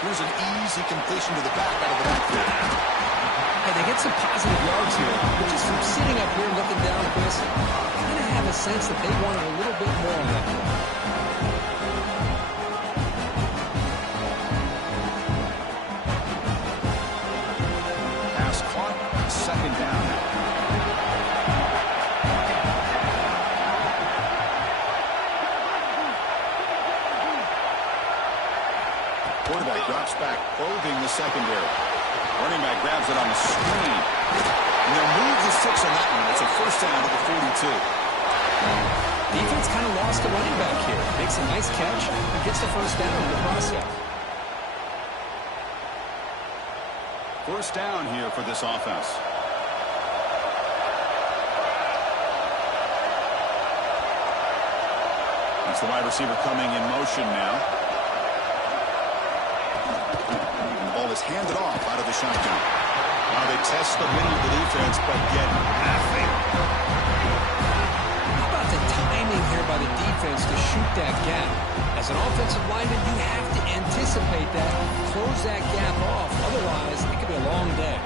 Here's an easy completion to the back out of the backfield. Hey, they get some positive yards here. But just from sitting up here looking down at this, I kind of have a sense that they wanted a little bit more on that play. Pass caught. 2nd down now. Quarterback drops back, probing the secondary. Running back grabs it on the screen. And they'll move the 6 on that one. It's a first down at the 42. Defense kind of lost a running back here. Makes a nice catch and gets the first down in the process. First down here for this offense. That's the wide receiver coming in motion now. And the ball is handed off out of the shotgun. Now they test the middle of the defense, but get nothing. How about the timing here by the defense to shoot that gap? As an offensive lineman, you have to anticipate that, close that gap off. Otherwise, it could be a long day.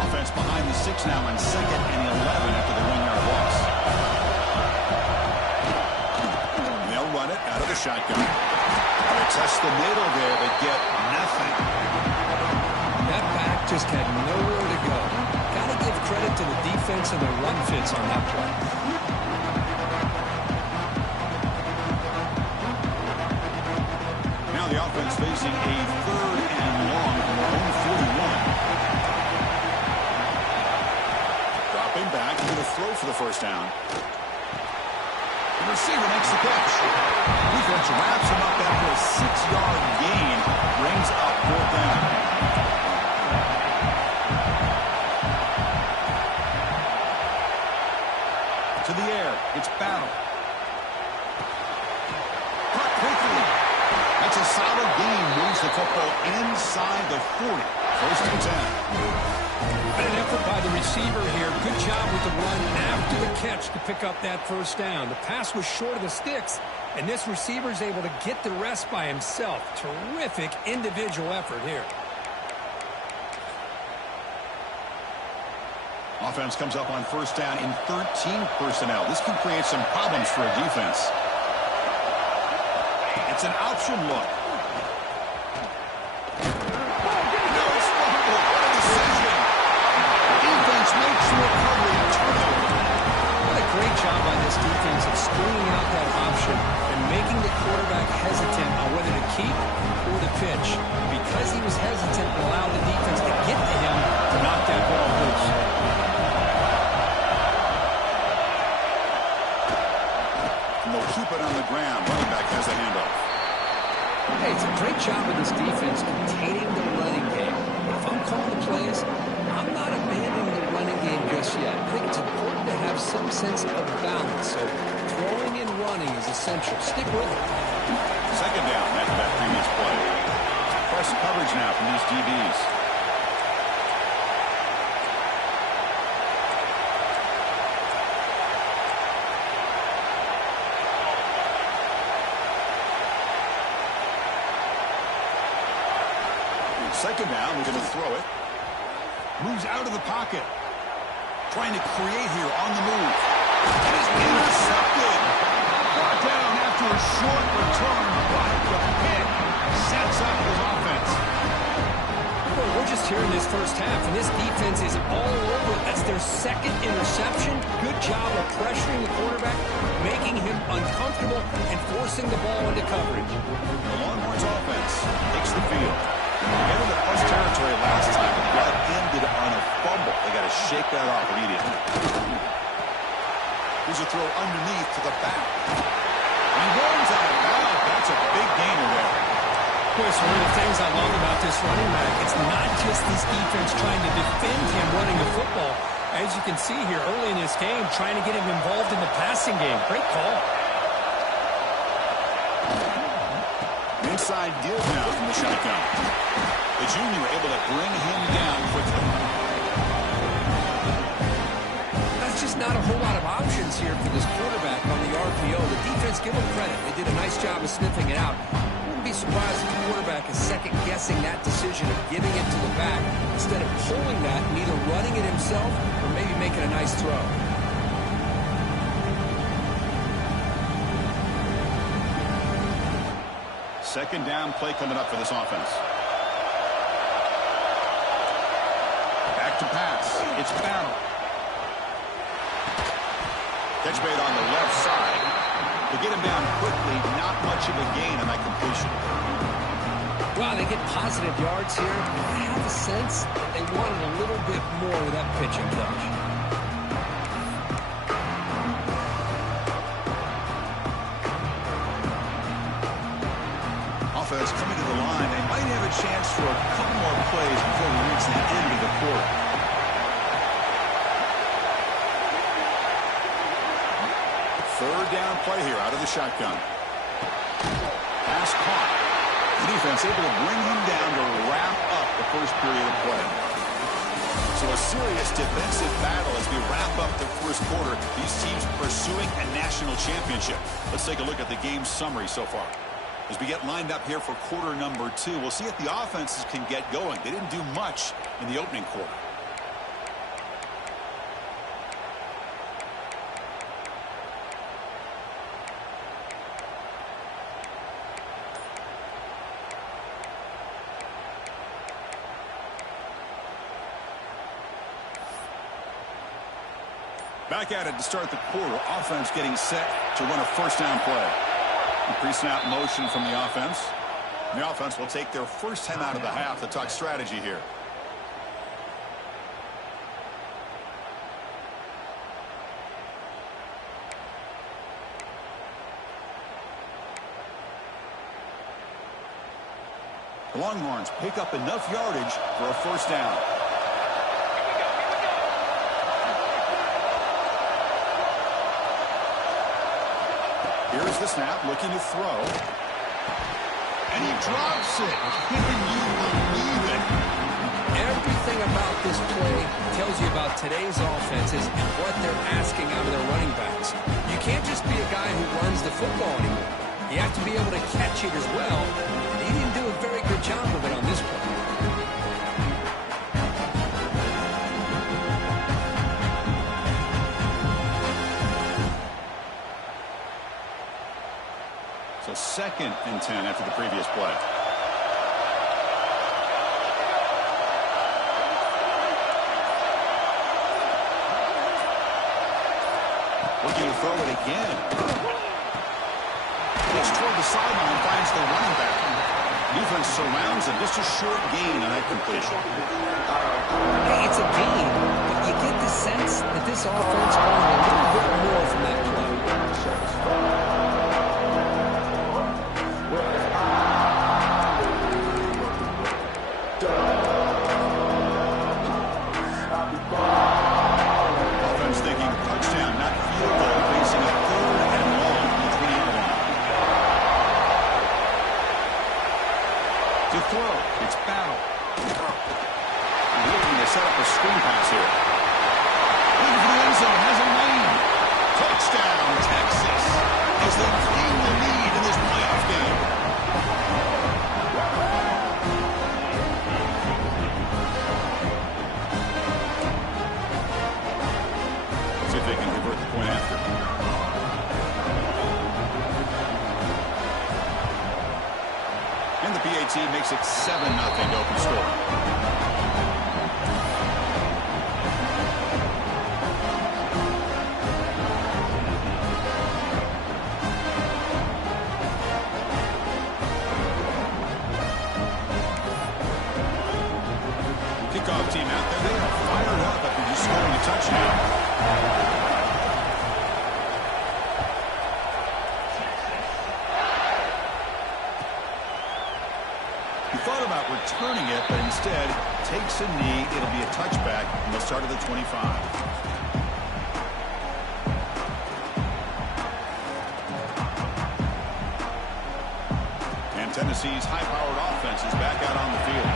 Offense behind the 6 now on 2nd and 11 after the 1-yard loss. They'll run it out of the shotgun. They test the middle there, but get nothing. That back just had nowhere to go. Got to give credit to the defense and the run fits on that play. Now the offense facing a 3rd and long from their own 41. Dropping back, going to throw for the first down. The receiver makes the catch. Defense wraps him up after a 6-yard gain. Brings up 4th down. To the air. It's Battle. Caught quickly. That's a solid gain. Moves the football inside the 40. First and 10. An effort by the receiver here. Good job with the run after the catch to pick up that first down. The pass was short of the sticks, and this receiver is able to get the rest by himself. Terrific individual effort here. Offense comes up on first down in 13 personnel. This can create some problems for a defense. It's an option look. No, it's fumbled. What a decision. Defense makes the recovery and turnover. What a great job by this defense of screening out that option and making the quarterback hesitant on whether to keep or to pitch. Because he was hesitant, it allowed the defense to get to him to knock that ball loose. They'll keep it on the ground. Running back has a handoff. Hey, it's a great job of this defense containing the running game. If I'm calling the plays, I'm not abandoning the running game just yet. I think it's important to have some sense of balance. So throwing and running is essential. Stick with it. Second down after that previous play. Press coverage now from these DBs. Second down, we're going to throw it. Moves out of the pocket. Trying to create here on the move. It is intercepted. Brought down after a short return, but the pick sets up his offense. Well, we're just here in this first half, and this defense is all over it. That's their second interception. Good job of pressuring the quarterback, making him uncomfortable, and forcing the ball into coverage. The Longhorns offense takes the field. They were in the plus territory last time, but ended on a fumble. They got to shake that off immediately. Here's a throw underneath to the back. He runs out of bounds. That's a big gainer there. Chris, one of the things I love about this running back, it's not just this defense trying to defend him running the football. As you can see here early in this game, trying to get him involved in the passing game. Great call. Inside deal now from the shotgun. The junior able to bring him down quickly. That's just not a whole lot of options here for this quarterback on the RPO. The defense, give them credit. They did a nice job of sniffing it out. I wouldn't be surprised if the quarterback is second-guessing that decision of giving it to the back instead of pulling that and either running it himself or maybe making a nice throw. Second down play coming up for this offense. Back to pass. It's Battle. Catch made on the left side. To get him down quickly, not much of a gain on that completion. Wow, they get positive yards here. I have a sense that they wanted a little bit more with that pitching touch. Offense coming to the line. They might have a chance for a couple more plays before we reach the end of the quarter. Third down play here out of the shotgun. Pass caught. The defense able to bring him down to wrap up the first period of play. So a serious defensive battle as we wrap up the first quarter. These teams pursuing a national championship. Let's take a look at the game summary so far. As we get lined up here for quarter number 2, we'll see if the offenses can get going. They didn't do much in the opening quarter. Back at it to start the quarter. Offense getting set to run a first down play. Pre-snap motion from the offense. The offense will take their first 10 out of the half to talk strategy here. The Longhorns pick up enough yardage for a first down. Here's the snap, looking to throw. And he drops it. Can you believe it? Everything about this play tells you about today's offenses and what they're asking out of their running backs. You can't just be a guy who runs the football anymore. You have to be able to catch it as well. And he didn't do a very good job of it on this play. So 2nd and 10 after the previous play. Looking to throw it again. Looks toward the sideline, finds the running back. Defense surrounds him. Just a short gain on that completion. Hey, it's a gain, but you get the sense that this offense wanted a little bit more from that play. Offense thinking touchdown, not field goal, facing a 3rd and long from the 20-yard line. To throw, it's Battle. Looking to set up a screen pass here. Looking for the end zone, has a lane. Touchdown, Texas, as they claim the lead in this playoff game. See if they can convert the point after. And the PAT makes it 7-0 to open score. Kickoff team out there. They are fired up after just scoring a touchdown. He thought about returning it, but instead takes a knee. It'll be a touchback, and they'll start at the 25. And Tennessee's high-powered offense is back out on the field.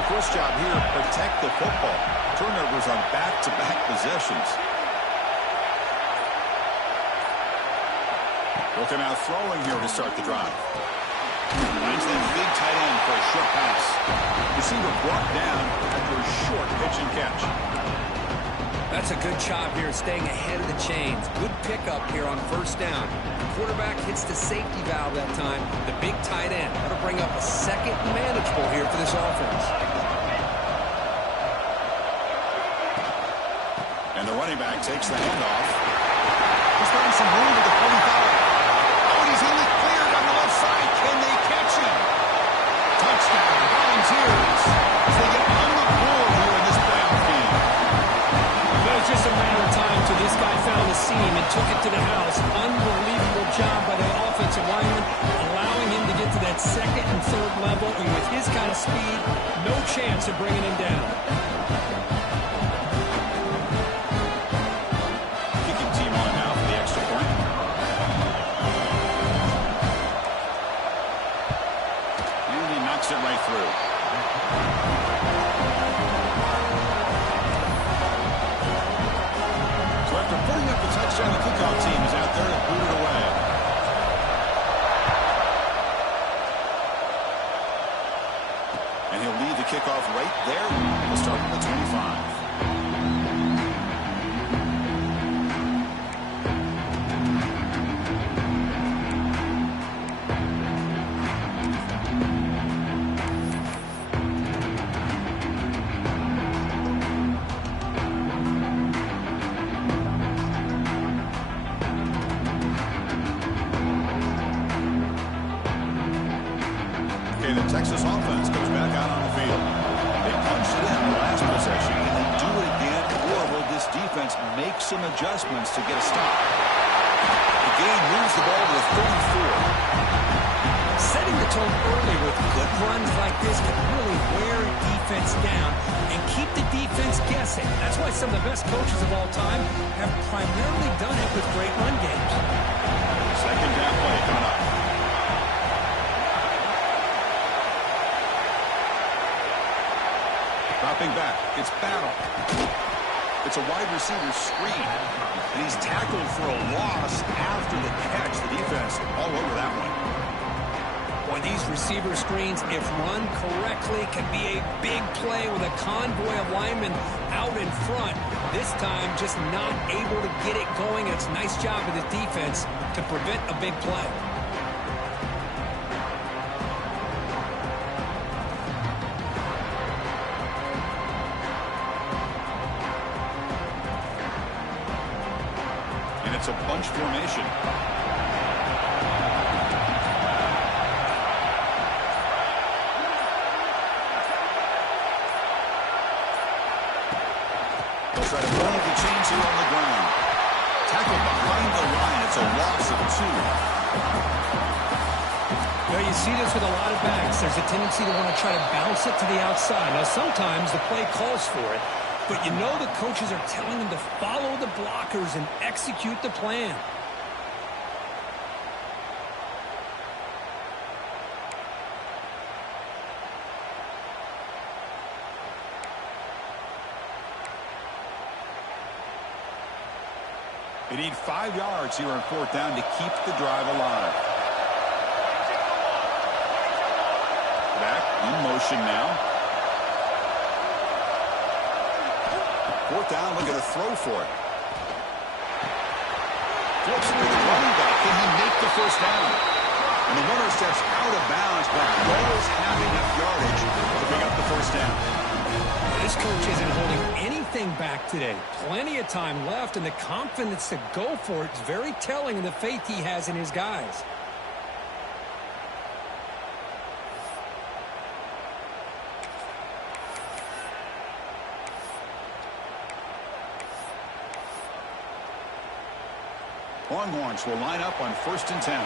The first job here, protect the football. Turnovers on back-to-back possessions. Looking out throwing here to start the drive. Finds that big tight end for a short pass. Receiver brought down after a short pitch and catch. That's a good job here, staying ahead of the chains. Good pickup here on first down. The quarterback hits the safety valve that time. The big tight end. That'll bring up a second and manageable here for this offense. And the running back takes the handoff. He's finding some room at the 45. Oh, he's in the clear on the left side. Can they catch him? Touchdown. physical, and with his kind of speed, no chance of bringing him down. Kicking team on now for the extra point. And he knocks it right through. So after putting up the touchdown, the kickoff team is out there to boot it away. And he'll lead the kickoff right there. We'll start from the 25. Okay, the Texas offense comes back out on the field. They punched it in the last possession. Can they do it again, or will this defense make some adjustments to get a stop? The game moves the ball to the 34. Setting the tone early with good runs like this can really wear a defense down and keep the defense guessing. That's why some of the best coaches of all time have primarily done it with great run games. Second down play coming up. Dropping back. It's Battle. It's a wide receiver screen. And he's tackled for a loss after the catch. The defense all over that one. Boy, these receiver screens, if run correctly, can be a big play with a convoy of linemen out in front. This time, just not able to get it going. It's a nice job of the defense to prevent a big play. And it's a bunch formation. They'll try to move the chains here on the ground. Tackled behind the line. It's a loss of 2. Well, you see this with a lot of backs. There's a tendency to want to try to bounce it to the outside. Now, sometimes the play calls for it, but you know the coaches are telling them to follow the blockers and execute the plan. They need 5 yards here on fourth down to keep the drive alive. Back in motion now. Fourth down, looking to throw for it. Flips it to the running back. Can he make the first down? And the runner steps out of bounds, but does have enough yardage to pick up the first down. This coach isn't holding anything back today. Plenty of time left, and the confidence to go for it is very telling in the faith he has in his guys. Longhorns will line up on 1st and 10.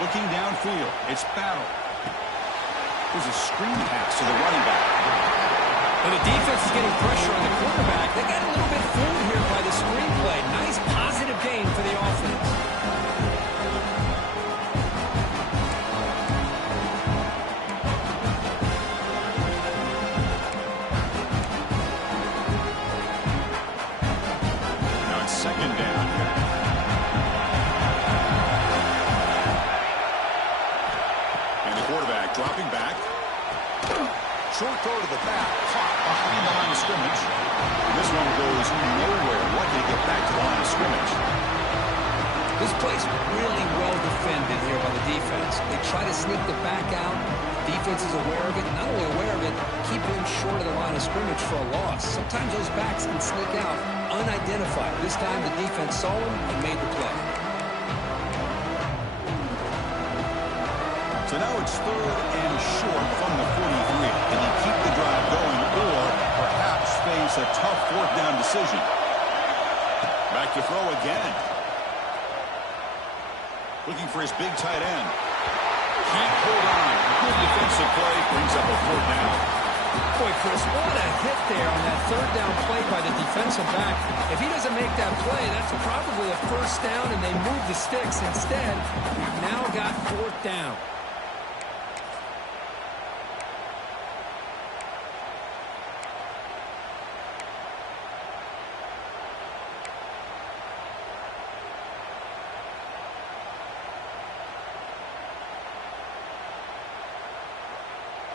Looking downfield, it's Battle. There's a screen pass to the running back. And the defense is getting pressure on the quarterback. They got a little bit fooled here by the screenplay. Nice positive gain for the offense. Now it's second down. Quarterback dropping back. Short throw to the back. Caught behind the line of scrimmage. This one goes nowhere. Lucky to get back to the line of scrimmage. This play's really well defended here by the defense. They try to sneak the back out. Defense is aware of it. Not only aware of it, keep him short of the line of scrimmage for a loss. Sometimes those backs can sneak out unidentified. This time the defense saw him and made the play. So now it's 3rd and short from the 43. Can he keep the drive going, or perhaps decision. Back to throw again. Looking for his big tight end. Can't hold on. Good defensive play brings up a 4th down. Boy, Chris, what a hit there on that 3rd down play by the defensive back. If he doesn't make that play, that's probably a 1st down, and they move the sticks. Instead, we've now got 4th down.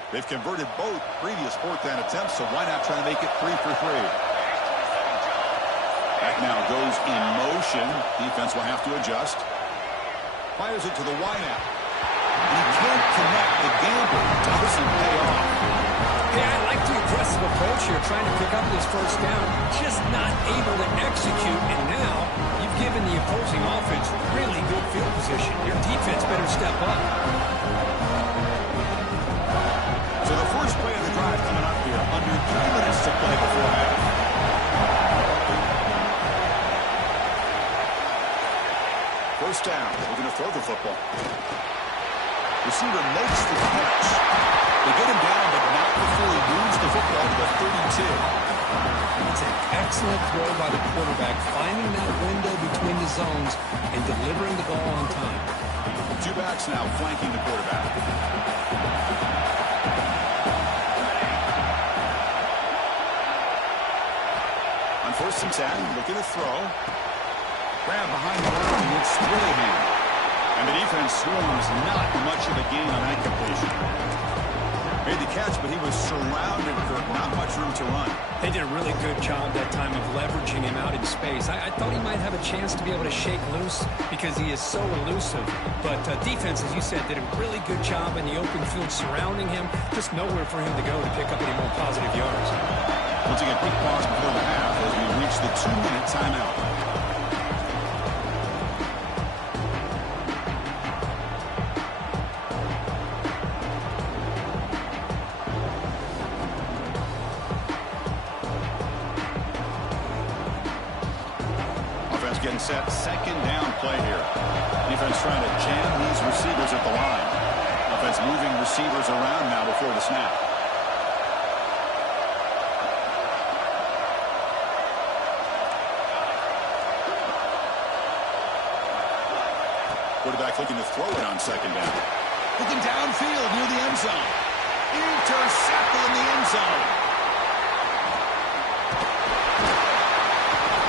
They've converted both previous 4th down attempts, so why not try to make it 3 for 3? Back now goes in motion. Defense will have to adjust. Fires it to the wideout. He can't connect. The gamble doesn't pay off. Yeah, I like the aggressive approach here, trying to pick up this 1st down. Just not able to execute, and now you've given the opposing offense really good field position. Your defense better step up. So the first play of the drive coming up here. Under 3 minutes to play before half. First down. We're going to throw the football. Receiver makes the catch. They get him down, but not before he moves the football to the 32. It's an excellent throw by the quarterback, finding that window between the zones and delivering the ball on time. 2 backs now flanking the quarterback. On 1st and 10, looking to throw. Grab behind the line, and it's Willingham. And the defense swarms not much of a gain on that completion. Made the catch, but he was surrounded, Kirk. Not much room to run. They did a really good job that time of leveraging him out in space. I thought he might have a chance to be able to shake loose because he is so elusive. But defense, as you said, did a really good job in the open field surrounding him. Just nowhere for him to go to pick up any more positive yards. We'll take a quick pause before the half as we reach the 2-minute timeout. Getting set, 2nd down play here. Defense trying to jam these receivers at the line. Offense moving receivers around now before the snap. Quarterback looking to throw it on 2nd down. Looking downfield near the end zone. Intercepted in the end zone.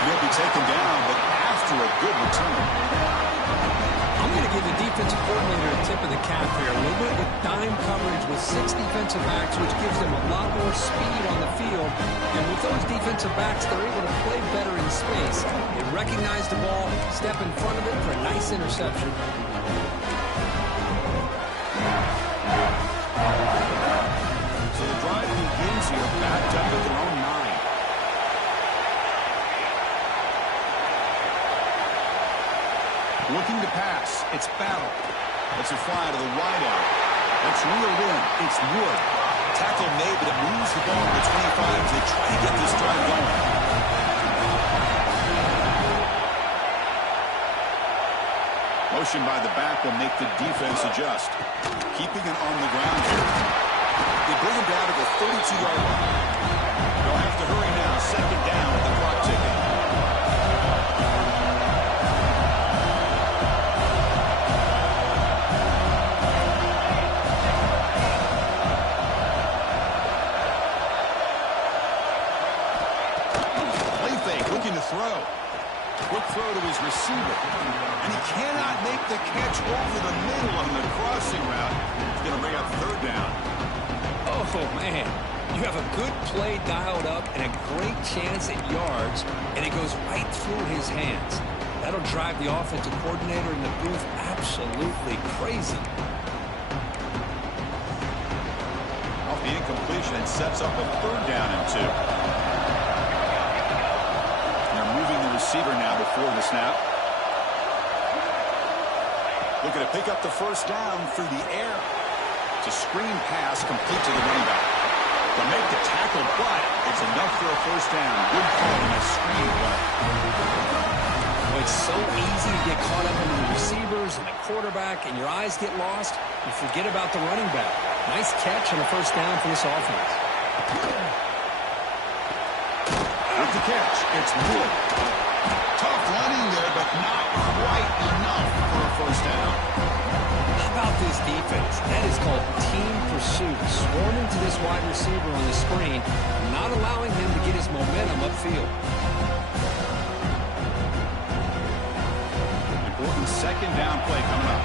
He'll be taken down, but after a good return. I'm going to give the defensive coordinator a tip of the cap here. They went with dime coverage with 6 defensive backs, which gives them a lot more speed on the field. And with those defensive backs, they're able to play better in space. They recognize the ball, step in front of it for a nice interception. So the drive begins here, backed up at their own 9. Looking to pass. It's Battle. Let's it fly to the wideout. That's reeled in. It's Wood. Tackle made, but it moves the ball to the 25 as they try to get this drive going. Motion by the back will make the defense adjust. Keeping it on the ground here. They bring him down to the 32-yard line. They'll have to hurry now. 2nd down with the clock ticking. Throw. Quick throw to his receiver. And he cannot make the catch over the middle on the crossing route. He's going to bring up 3rd down. Oh, man. You have a good play dialed up and a great chance at yards, and it goes right through his hands. That'll drive the offensive coordinator in the booth absolutely crazy. Off the incompletion, it sets up a 3rd down and 2. Receiver now before the snap. Looking to pick up the 1st down through the air. It's a screen pass complete to the running back. to make the tackle, but it's enough for a first down. Good call on that screen play. Well, it's so easy to get caught up in the receivers and the quarterback, and your eyes get lost. You forget about the running back. Nice catch and a first down for this offense. With the catch, it's Wood. Tough running there, but not quite enough for a first down. How about this defense? That is called team pursuit. Swarming to this wide receiver on the screen, not allowing him to get his momentum upfield. Important second down play coming up.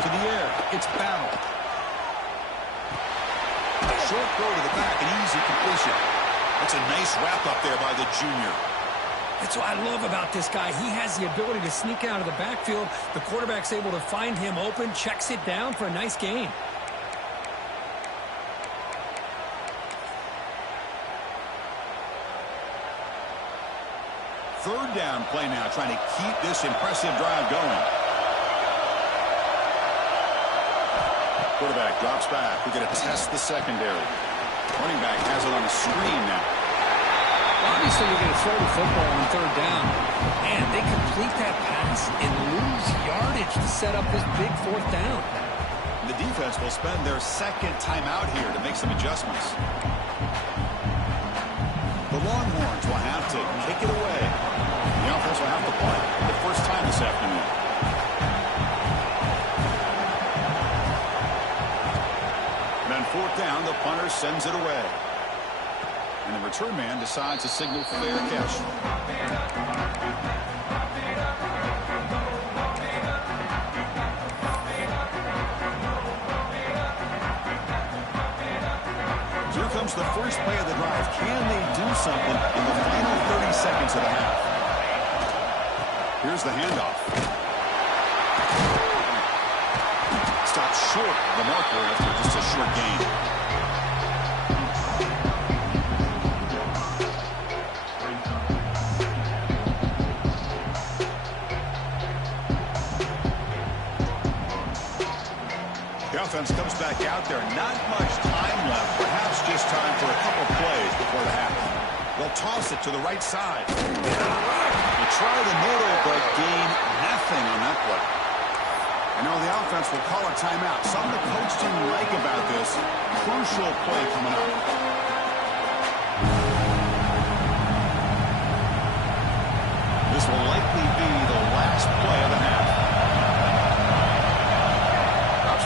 To the air, it's Battle. A short throw to the back, an easy completion. That's a nice wrap up there by the junior. That's what I love about this guy. He has the ability to sneak out of the backfield. The quarterback's able to find him open, checks it down for a nice gain. Third down play now, trying to keep this impressive drive going. Quarterback drops back. We're going to test the secondary. Running back has it on the screen now. Obviously, you're going to throw the football on third down. And they complete that pass and lose yardage to set up this big fourth down. The defense will spend their second timeout here to make some adjustments. The Longhorns will have to kick it away. The offense will have to play for the first time this afternoon. And on fourth down, the punter sends it away. And the return man decides to signal fair catch. Here comes the first play of the drive. Can they do something in the final 30 seconds of the half? Here's the handoff. Stopped short of the marker after just a short gain. The offense comes back out there. Not much time left. Perhaps just time for a couple plays before the half. They'll toss it to the right side. They try the middle, but gain nothing on that play. And now the offense will call a timeout. Something the coach didn't like about this. Crucial play coming up. This will likely be the last play of the half.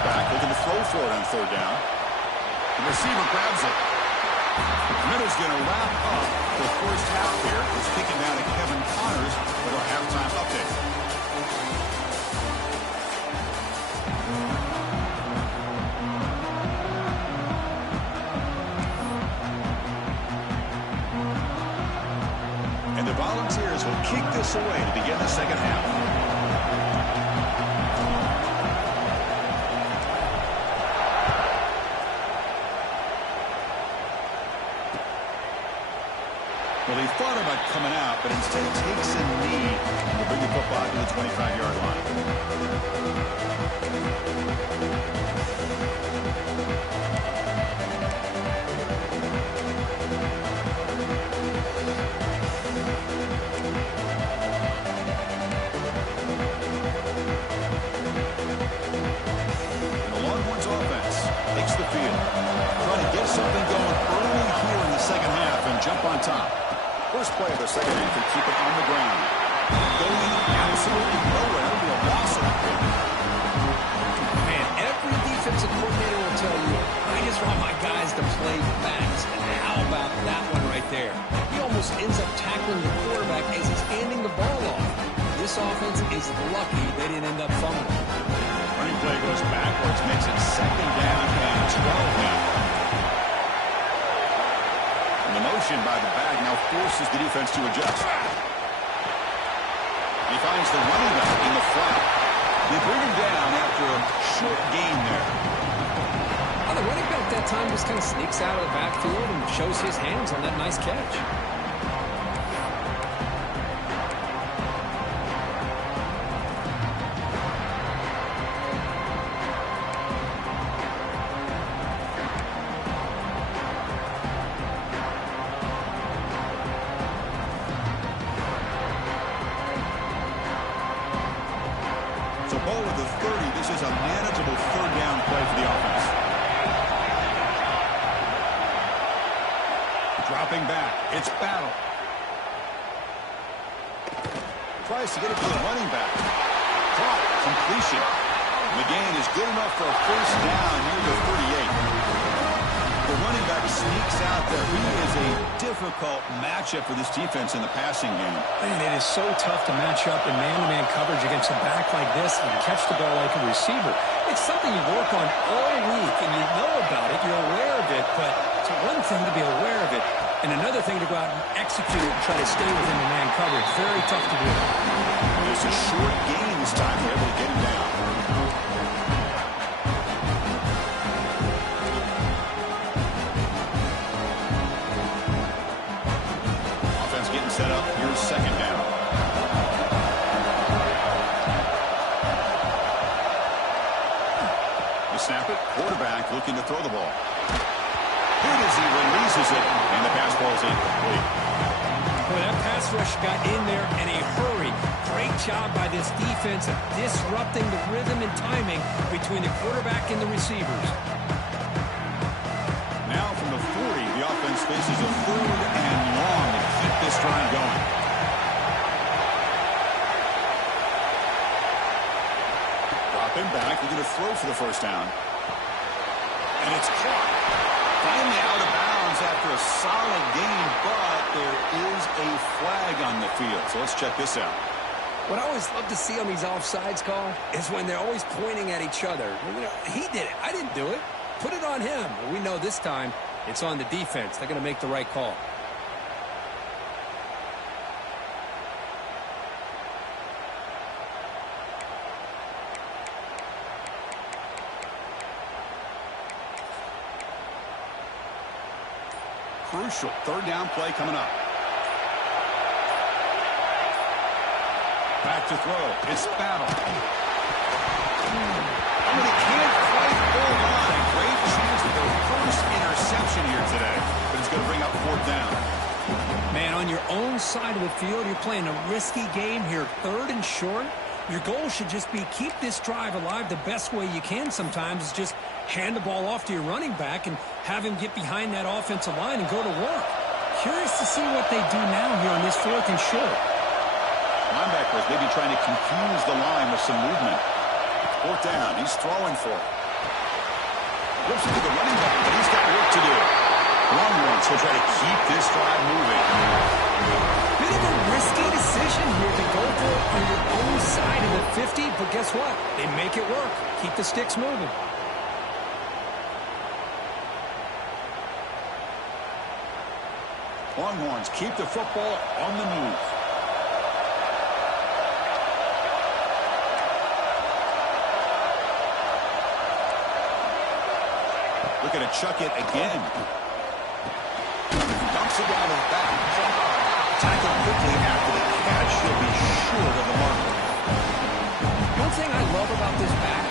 Back, looking to throw for it on third down. The receiver grabs it. Middle's going to wrap up the first half here. It's kicking down to Kevin Connors with our halftime update. And the Volunteers will kick this away to begin the second half. Well, he thought about coming out, but instead takes a knee to bring the football to the 25-yard line. And the Longhorns offense takes the field. Trying to get something going early here in the second half and jump on top. First play of the second half to keep it on the ground. Going absolutely nowhere. It'll be a loss of it. Man, every defensive coordinator will tell you, I just want my guys to play fast. And how about that one right there? He almost ends up tackling the quarterback as he's handing the ball off. This offense is lucky they didn't end up fumbling. Running play goes backwards, makes it second down and 12 now. The motion by the bag now forces the defense to adjust. He finds the running back in the flat. They bring him down after a short gain there. Well, the running back that time just kind of sneaks out of the backfield and shows his hands on that nice catch. is a manageable third down play for the offense. Dropping back. It's Battle. Tries to get it to the running back. Caught. Completion. The gain is good enough for a first down near the 38. The running back sneaks out there. He is a difficult matchup for this defense in the passing game. Man, it is so tough to match up in man-to-man coverage against a back like this and catch the ball like a receiver. It's something you work on all week, and you know about it. You're aware of it, but it's one thing to be aware of it, and another thing to go out and execute it and try to stay within the man coverage. Very tough to do. It's a short gain this time. They're able to get him down. Offense getting set up. Here's second down. The snap it. Quarterback looking to throw the ball. Good as he releases it, and the pass ball is incomplete. Boy, that pass rush got in there in a hurry. Great job by this defense of disrupting the rhythm and timing between the quarterback and the receivers. Now from the 40, the offense faces a third and long to keep this drive going. Dropping back, looking to throw for the first down. And it's caught. Finally out of bounds after a solid game, but there is a flag on the field. So let's check this out. What I always love to see on these offsides call is when they're always pointing at each other. You know, he did it. I didn't do it. Put it on him. Well, we know this time it's on the defense. They're going to make the right call. Crucial third down play coming up. Back to throw. It's Battle. I mean, he can't quite hold on. A great chance for their first interception here today. But it's going to bring up fourth down. Man, on your own side of the field, you're playing a risky game here, third and short. Your goal should just be keep this drive alive the best way you can sometimes is just hand the ball off to your running back and have him get behind that offensive line and go to work. Curious to see what they do now here on this fourth and short. Linebackers maybe trying to confuse the line with some movement. Fourth down. He's throwing for it. Looks to the running back, but he's got work to do. Long ones. He'll try to keep this drive moving. Bit of a risky decision here to go for it on your own side of the 50, but guess what? They make it work. Keep the sticks moving. Longhorns keep the football on the move. Looking to chuck it again. Dumps it down his back. Tackled quickly after the catch. He'll be short of the marker. One thing I love about this back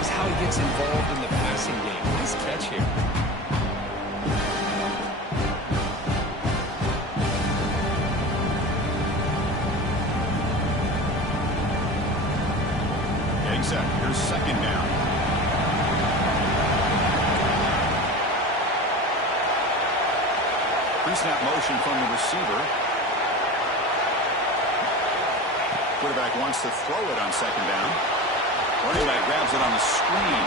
is how he gets involved in the passing game. Nice catch here. Getting set. Here's second down. Pre-snap motion from the receiver. Quarterback wants to throw it on second down. Running back grabs it on the screen.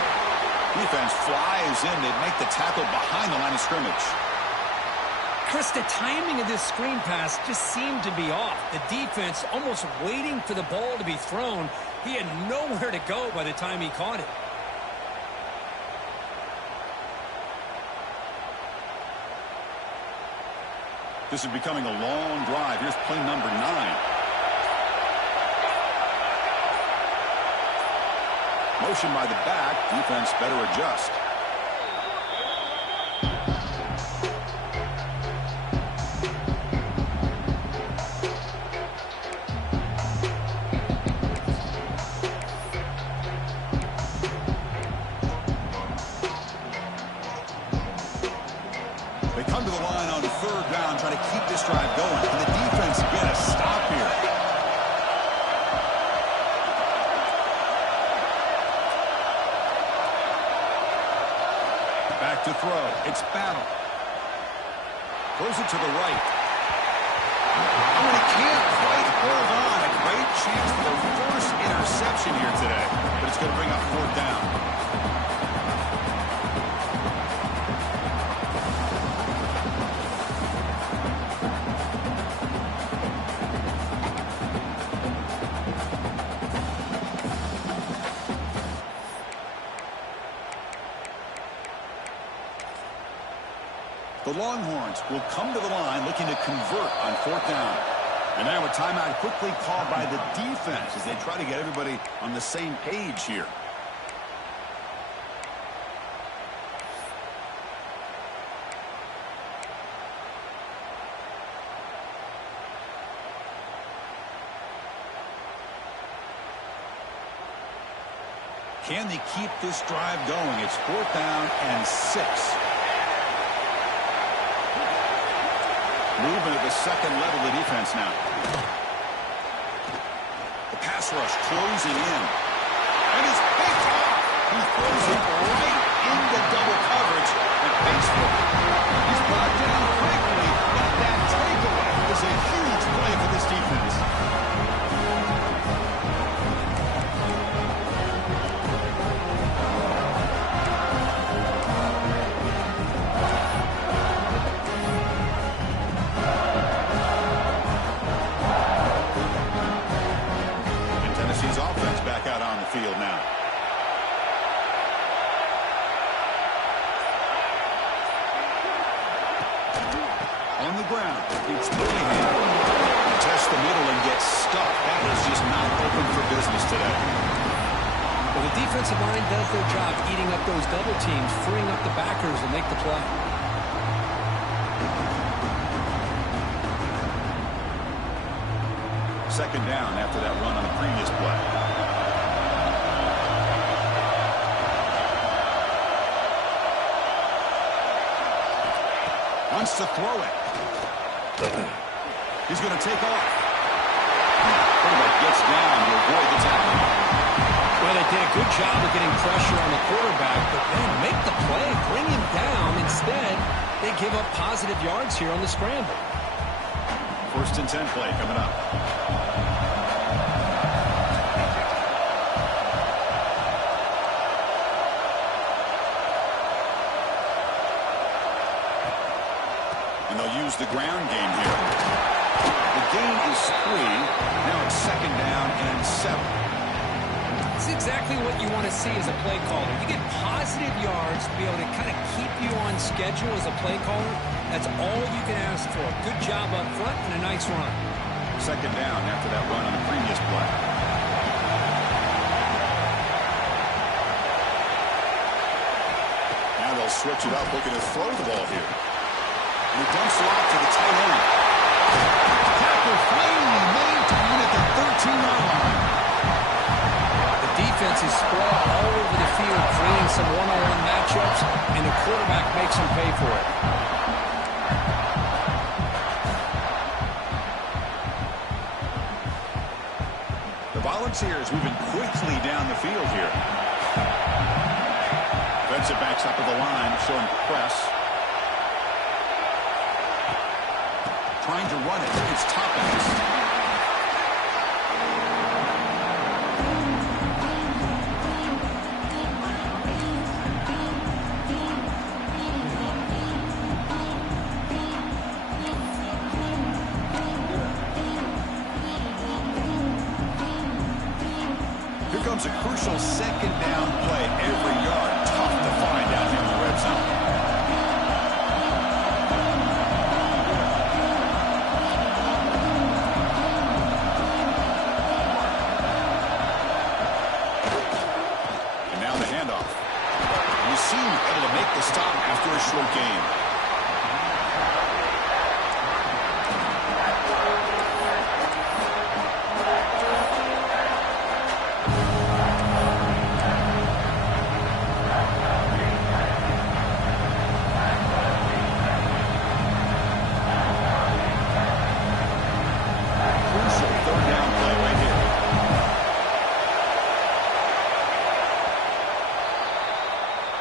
Defense flies in. They make the tackle behind the line of scrimmage. Chris, the timing of this screen pass just seemed to be off. The defense almost waiting for the ball to be thrown. He had nowhere to go by the time he caught it. This is becoming a long drive. Here's play number 9. Motion by the back. Defense better adjust. They come to the line on third down, trying to keep this drive going. Can the defense get a stop here? back to throw. It's Battle. Throws it to the right. Oh, and he can't quite hold on. A great chance for the first interception here today. But it's going to bring up fourth down. The Longhorns will come to the line looking to convert on fourth down. And now a timeout quickly called by the defense as they try to get everybody on the same page here. Can they keep this drive going? It's fourth down and 6. Moving at the second level of defense now. The pass rush closing in. And it's picked off. He throws it right into double coverage and pays for it. He's brought down quickly, but that takeaway is a huge play for this defense. Offense back out on the field now. On the ground, it's Mooneyham. Test the middle and gets stuck. That is just not open for business today. Well, the defensive line does their job eating up those double teams, freeing up the backers to make the play. Second down after that run on the previous play. Wants to throw it. He's going to take off. Quarterback gets down to avoid the tackle. Well, they did a good job of getting pressure on the quarterback, but man, make the play, bring him down. Instead, they give up positive yards here on the scramble. First and 10 play coming up. And they'll use the ground game here. The gain is 3. Now it's second down and 7. It's exactly what you want to see as a play caller. You get positive yards to be able to kind of keep you on schedule as a play caller. That's all you can ask for. Good job up front and a nice run. Second down after that run on the previous play. Now they'll switch it up, looking to throw the ball here. And he dumps it off to the tight end. Tackle finally made to win at the 13-yard line. The defense is spread all over the field, creating some one-on-one matchups, and the quarterback makes them pay for it. The Volunteers moving quickly down the field here. Defensive backs up at the line, showing press. Trying to run it. It's Toppins. Here comes a crucial second down play. Every yard tough to find down here in the red zone. And now the handoff. And you seem able to make the stop after a short game.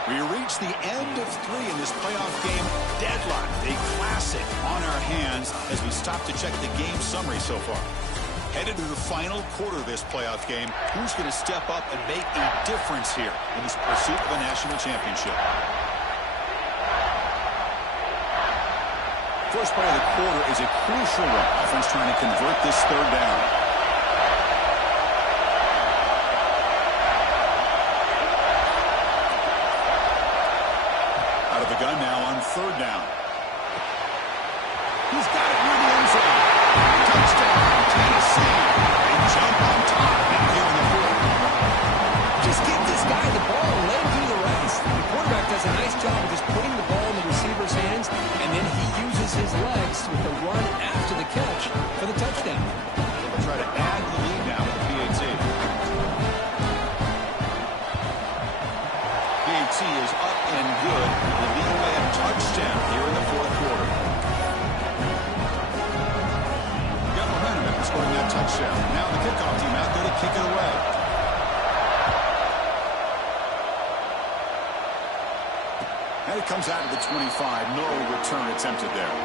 We reach the end of 3 in this playoff game. Deadlocked, a classic on our hands as we stop to check the game summary so far. Headed to the final quarter of this playoff game. Who's going to step up and make a difference here in this pursuit of a national championship? First play of the quarter is a crucial one. Offense trying to convert this third down. Out of the gun now on third down. He's got it near the end zone. Touchdown, Tennessee. They jump on top here in the fourth. Just give this guy the ball and let him do the rest. The quarterback does a nice job of just putting the ball in the receiver's hands, and then he uses his legs with the run after the catch for the touchdown. They'll try to add the lead now with the PAT. PAT is up and good. The lead by a touchdown here in the fourth quarter. Got momentum after scoring that touchdown. Now the kickoff team out there to kick it away. And it comes out of the 25. No return attempted there.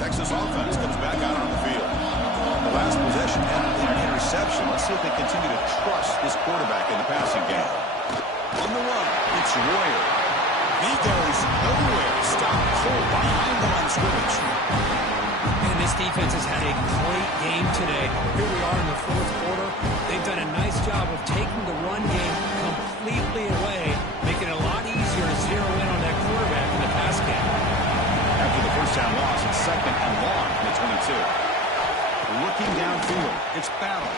Texas offense comes back out on the field. The last possession ended in an interception. Let's see if they continue to trust this quarterback in the passing game. On the run, it's Royer. He goes nowhere. Stop cold behind the line of scrimmage. And this defense has had a great game today. Here we are in the fourth quarter. They've done a nice job of taking the run game completely away, making it a lot easier to zero in on that quarterback in the pass game. After the first down loss, it's second and long from the 22. Looking downfield, it's Battle.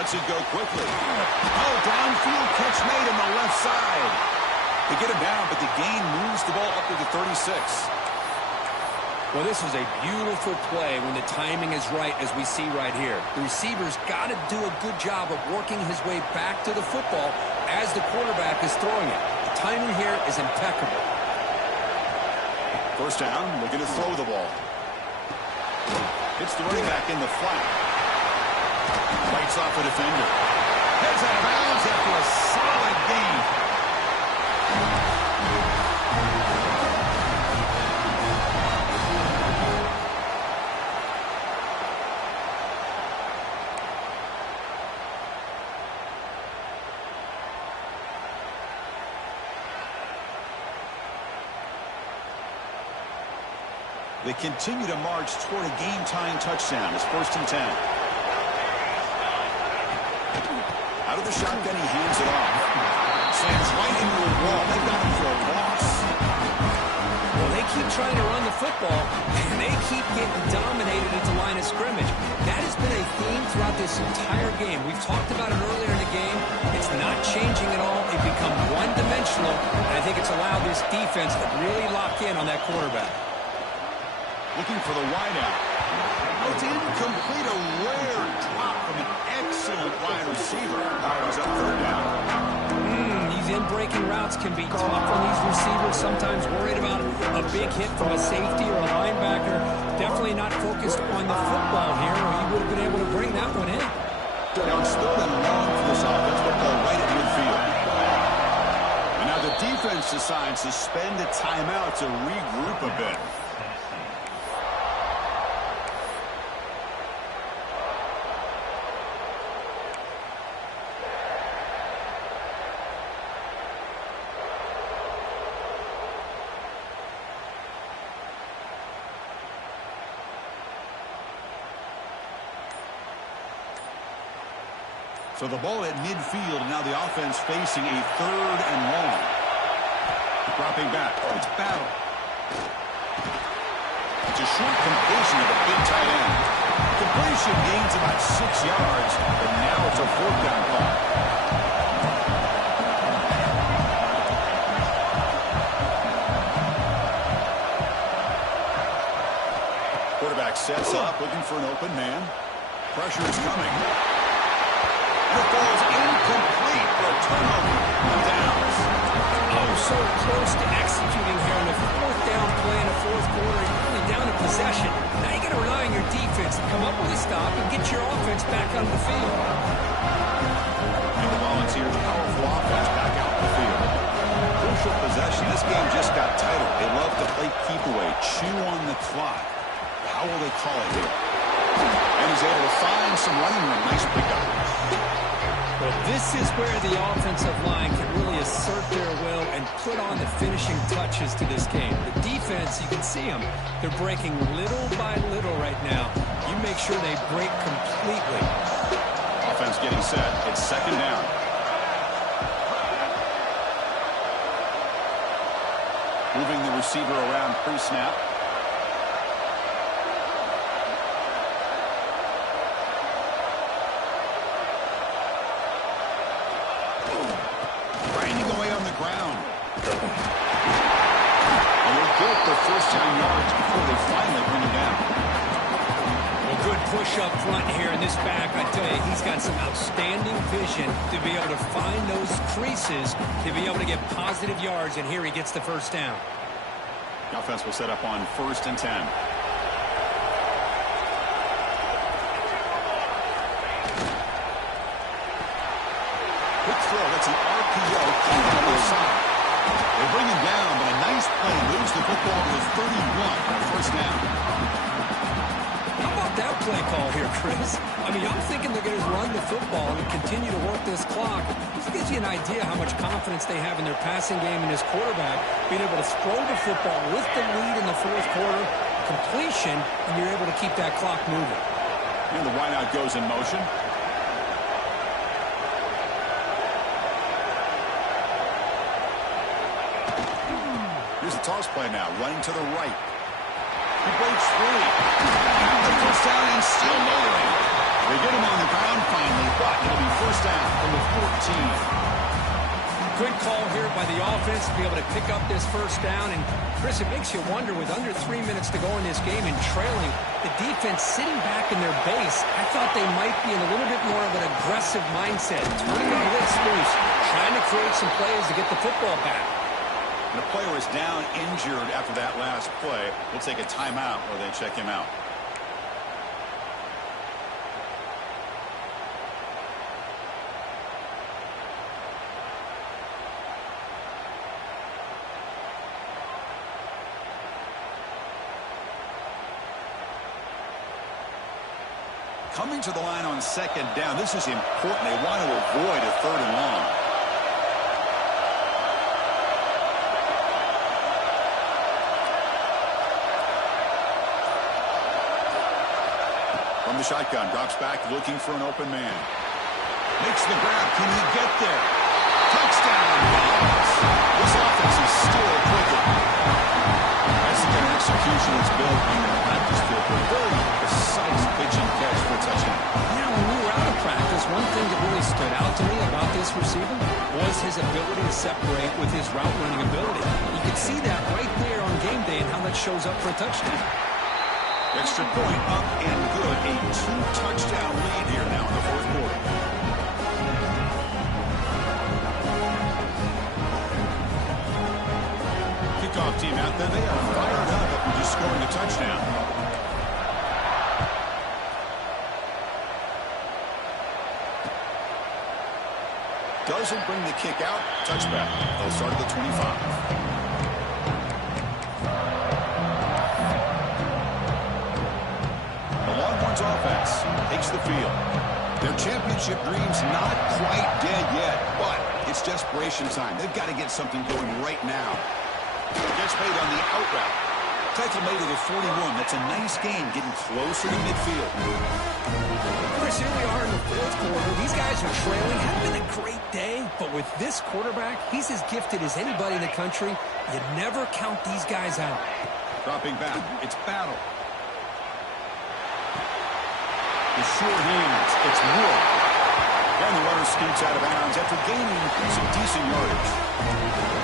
Lets it go quickly. Oh, downfield catch made on the left side. They get him down, but the gain moves the ball up to the 36. Well, this is a beautiful play when the timing is right, as we see right here. The receiver's got to do a good job of working his way back to the football as the quarterback is throwing it. The timing here is impeccable. First down, looking to throw the ball. Hits the running back in the flat. Fights off a defender. Heads out of bounds after a solid gain. They continue to march toward a game-tying touchdown. It's first and 10. Out of the shotgun, he hands it off. Slams right into a wall. They got him for a loss. Well, they keep trying to run the football, and they keep getting dominated at the line of scrimmage. That has been a theme throughout this entire game. We've talked about it earlier in the game. It's not changing at all. They've become one-dimensional, and I think it's allowed this defense to really lock in on that quarterback. Looking for the wideout. Oh, it's incomplete. A rare drop from an excellent wide receiver. He's up third down. These in-breaking routes can be tough on these receivers. Sometimes worried about a big hit from a safety or a linebacker. Definitely not focused on the football here, or he would have been able to bring that one in. Now it's third and long for this offense. Football right at midfield. And now the defense decides to spend a timeout to regroup a bit. So the ball at midfield, and now the offense facing a third and long. Dropping back. It's Battle. It's a short completion of a big tight end. Completion gains about 6 yards, but now it's a fourth down call. Quarterback sets up, looking for an open man. Pressure is coming. It falls incomplete for a turnover on downs. Oh, so close to executing here on a fourth down play in the fourth quarter. You're really down in possession. Now you got to rely on your defense to come up with a stop and get your offense back on the field. And the Volunteers' powerful offense back out in the field. Crucial possession. This game just got tighter. They love to play keep away, chew on the clock. How will they call it here? And he's able to find some running room. Nice pickup. Well, this is where the offensive line can really assert their will and put on the finishing touches to this game. The defense, you can see them. They're breaking little by little right now. You make sure they break completely. Offense getting set. It's second down. Moving the receiver around pre-snap. Grinding away on the ground. And they'll get their first 10 yards before they finally bring him down. Well, good push up front here in this back. I tell you, he's got some outstanding vision to be able to find those creases, to be able to get positive yards, and here he gets the first down. The offense will set up on 1st and 10. Quick throw. That's an RPO. Keep on the side. They bring him down, but a nice play moves the football to 31 on a first down. How about that play call here, Chris? I mean, I'm thinking they're going to run the football and continue to work this clock. This gives you an idea how much confidence they have in their passing game and his quarterback, being able to throw the football with the lead in the fourth quarter, completion, and you're able to keep that clock moving. And the wideout goes in motion. Here's the toss play now, running to the right. He breaks free. Got the first down and still motoring. They get him on the ground finally, but it'll be first down from the 14. Good call here by the offense to be able to pick up this first down. And, Chris, it makes you wonder, with under 3 minutes to go in this game and trailing, the defense sitting back in their base, I thought they might be in a little bit more of an aggressive mindset, turning the blitz loose, trying to create some plays to get the football back. And the player is down injured after that last play. We'll take a timeout or they check him out. Coming to the line on second down. This is important. They want to avoid a 3rd and long. From the shotgun, drops back, looking for an open man. Makes the grab. Can he get there? Touchdown! This offense is still clicking. That's the kind of execution that's built on the practice field. A very precise pitch and catch for a touchdown. Now, when we were out of practice, one thing that really stood out to me about this receiver was his ability to separate with his route running ability. You could see that right there on game day and how that shows up for a touchdown. Extra point up and good. A 2-touchdown lead here now in the fourth quarter. Kickoff team out there. They are fired up after just scoring a touchdown. Doesn't bring the kick out. Touchback. They'll start at the 25. Offense takes the field. Their championship dreams not quite dead yet, but it's desperation time. They've got to get something going right now. Gets made on the out route. Tackle made to the 41. That's a nice game, getting closer to midfield. Chris, here we are in the fourth quarter. These guys are trailing. Hadn't been a great day, but with this quarterback, he's as gifted as anybody in the country. You never count these guys out. Dropping back. It's battle. The sure hands. It's Wood. And the runner scoots out of bounds after gaining some decent yardage.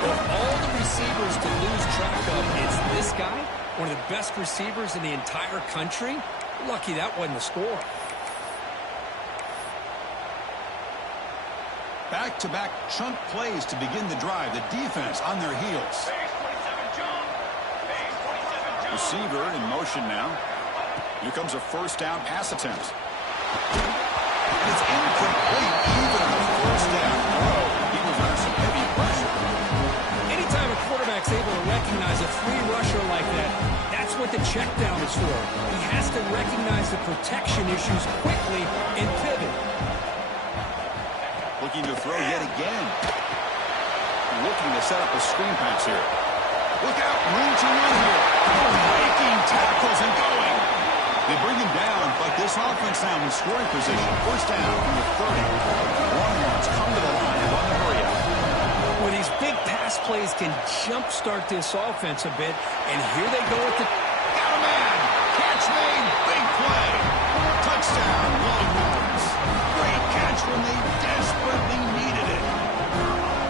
Of all the receivers to lose track of, it's this guy, one of the best receivers in the entire country. Lucky that wasn't the score. Back-to-back chunk plays to begin the drive. The defense on their heels. Receiver in motion now. Here comes a first down pass attempt. And it's incomplete. Even on the first down throw, he was under some heavy pressure. Anytime a quarterback's able to recognize a free rusher like that, that's what the check down is for. He has to recognize the protection issues quickly and pivot. Looking to throw yet again. Looking to set up a screen pass here. Look out, room to run here. Breaking tackles and going. They bring him down, but this offense now in scoring position. First down from the 30. Longhorns come to the line and run the hurry up. Well, these big pass plays can jumpstart this offense a bit, and here they go with the... Got a man. Catch made. Big play. Touchdown, Longhorns. Great catch when they desperately needed it.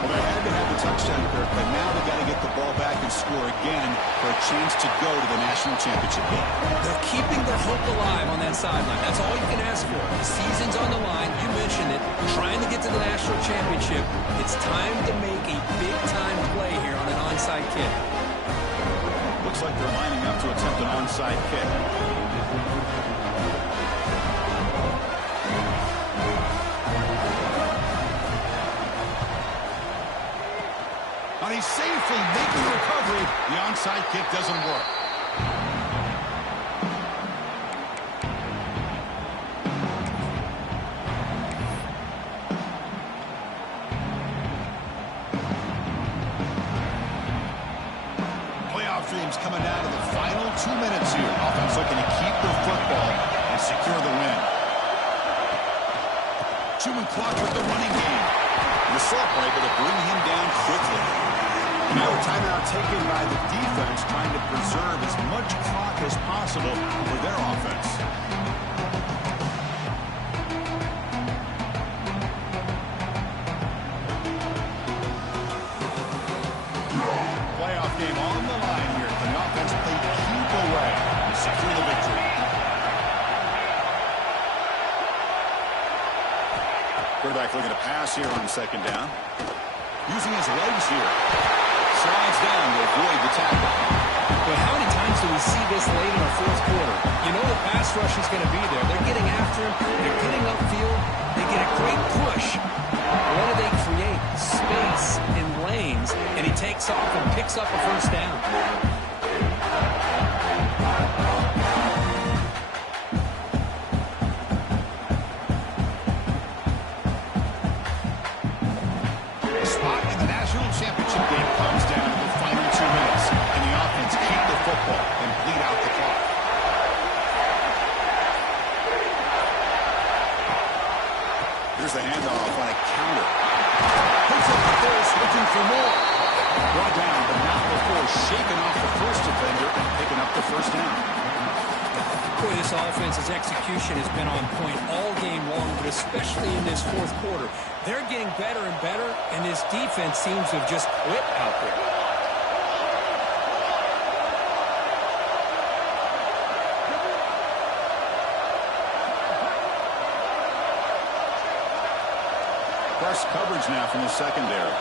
Well, they had to have the touchdown, Kirk, but now they got to get the ball back and score again for a chance to go to the national championship game. They're keeping their hope alive on that sideline. That's all you can ask for. The season's on the line. You mentioned it. Trying to get to the national championship. It's time to make a big-time play here on an onside kick. Looks like they're lining up to attempt an onside kick. And he's safely making the recovery. The onside kick doesn't work. Playoff dreams coming down to the final 2 minutes here. Offense looking to keep the football and secure the win. Chewing clock with the running game. The Assault were able to bring him down quickly. Now a timeout taken by the defense, trying to preserve as much clock as possible for their offense. Playoff game on the line here. Can the offense play keep away and secure the victory? Quarterback looking to pass here on second down. Using his legs here. Slides down to avoid the tackle. But how many times do we see this late in the fourth quarter? You know the pass rush is going to be there. They're getting after him. They're getting upfield. They get a great push. What do they create? Space and lanes. And he takes off and picks up a first down. Championship game comes down to the final 2 minutes, and the offense keep the football and bleed out the clock. Here's the handoff on a counter. Picks up the first, looking for more. Brought down, but not before shaking off the first defender and picking up the first down. Boy, this offense's execution has been on point all game long, but especially in this fourth quarter. They're getting better and better, and this defense seems to have just quit out there. Press coverage now from the secondary.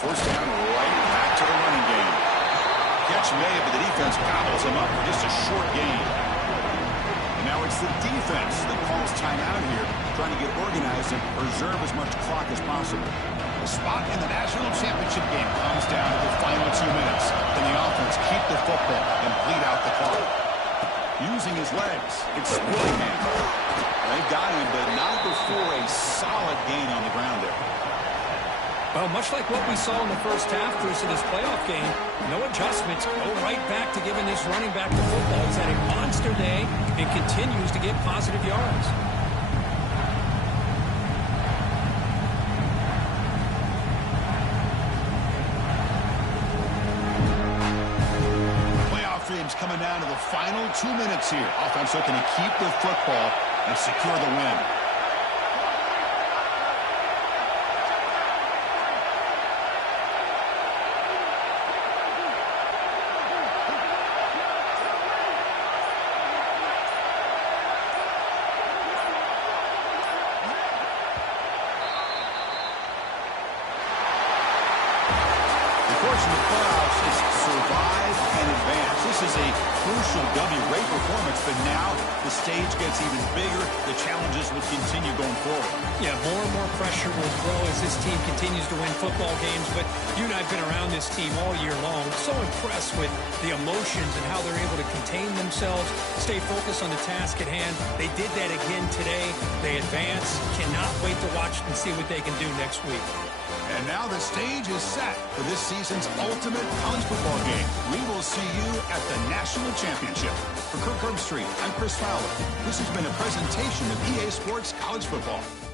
First down, right back to the running game. Catch made, but the defense gobbles him up for just a short gain. And now it's the defense that calls timeout here, trying to get organized and preserve as much clock as possible. The spot in the national championship game comes down to the final 2 minutes. Can the offense keep the football and bleed out the clock? Using his legs, it's splitting him. They got him, but not before a solid gain on the ground there. Well, much like what we saw in the first half, Bruce, of this playoff game, no adjustments. Go right back to giving this running back the football. He's had a monster day and continues to get positive yards. Playoff dreams coming down to the final 2 minutes here. Offense looking to keep the football and secure the win. and advance. This is a crucial W. Great performance, but now the stage gets even bigger. The challenges will continue going forward. Yeah, more and more pressure will grow as this team continues to win football games, but you and I have been around this team all year long. So impressed with the emotions and how they're able to contain themselves, stay focused on the task at hand. They did that again today. They advance. Cannot wait to watch and see what they can do next week. And now the stage is set for this season's ultimate college football game. We will see you at the National Championship. For Kirk Herbstreit, I'm Chris Fowler. This has been a presentation of EA Sports College Football.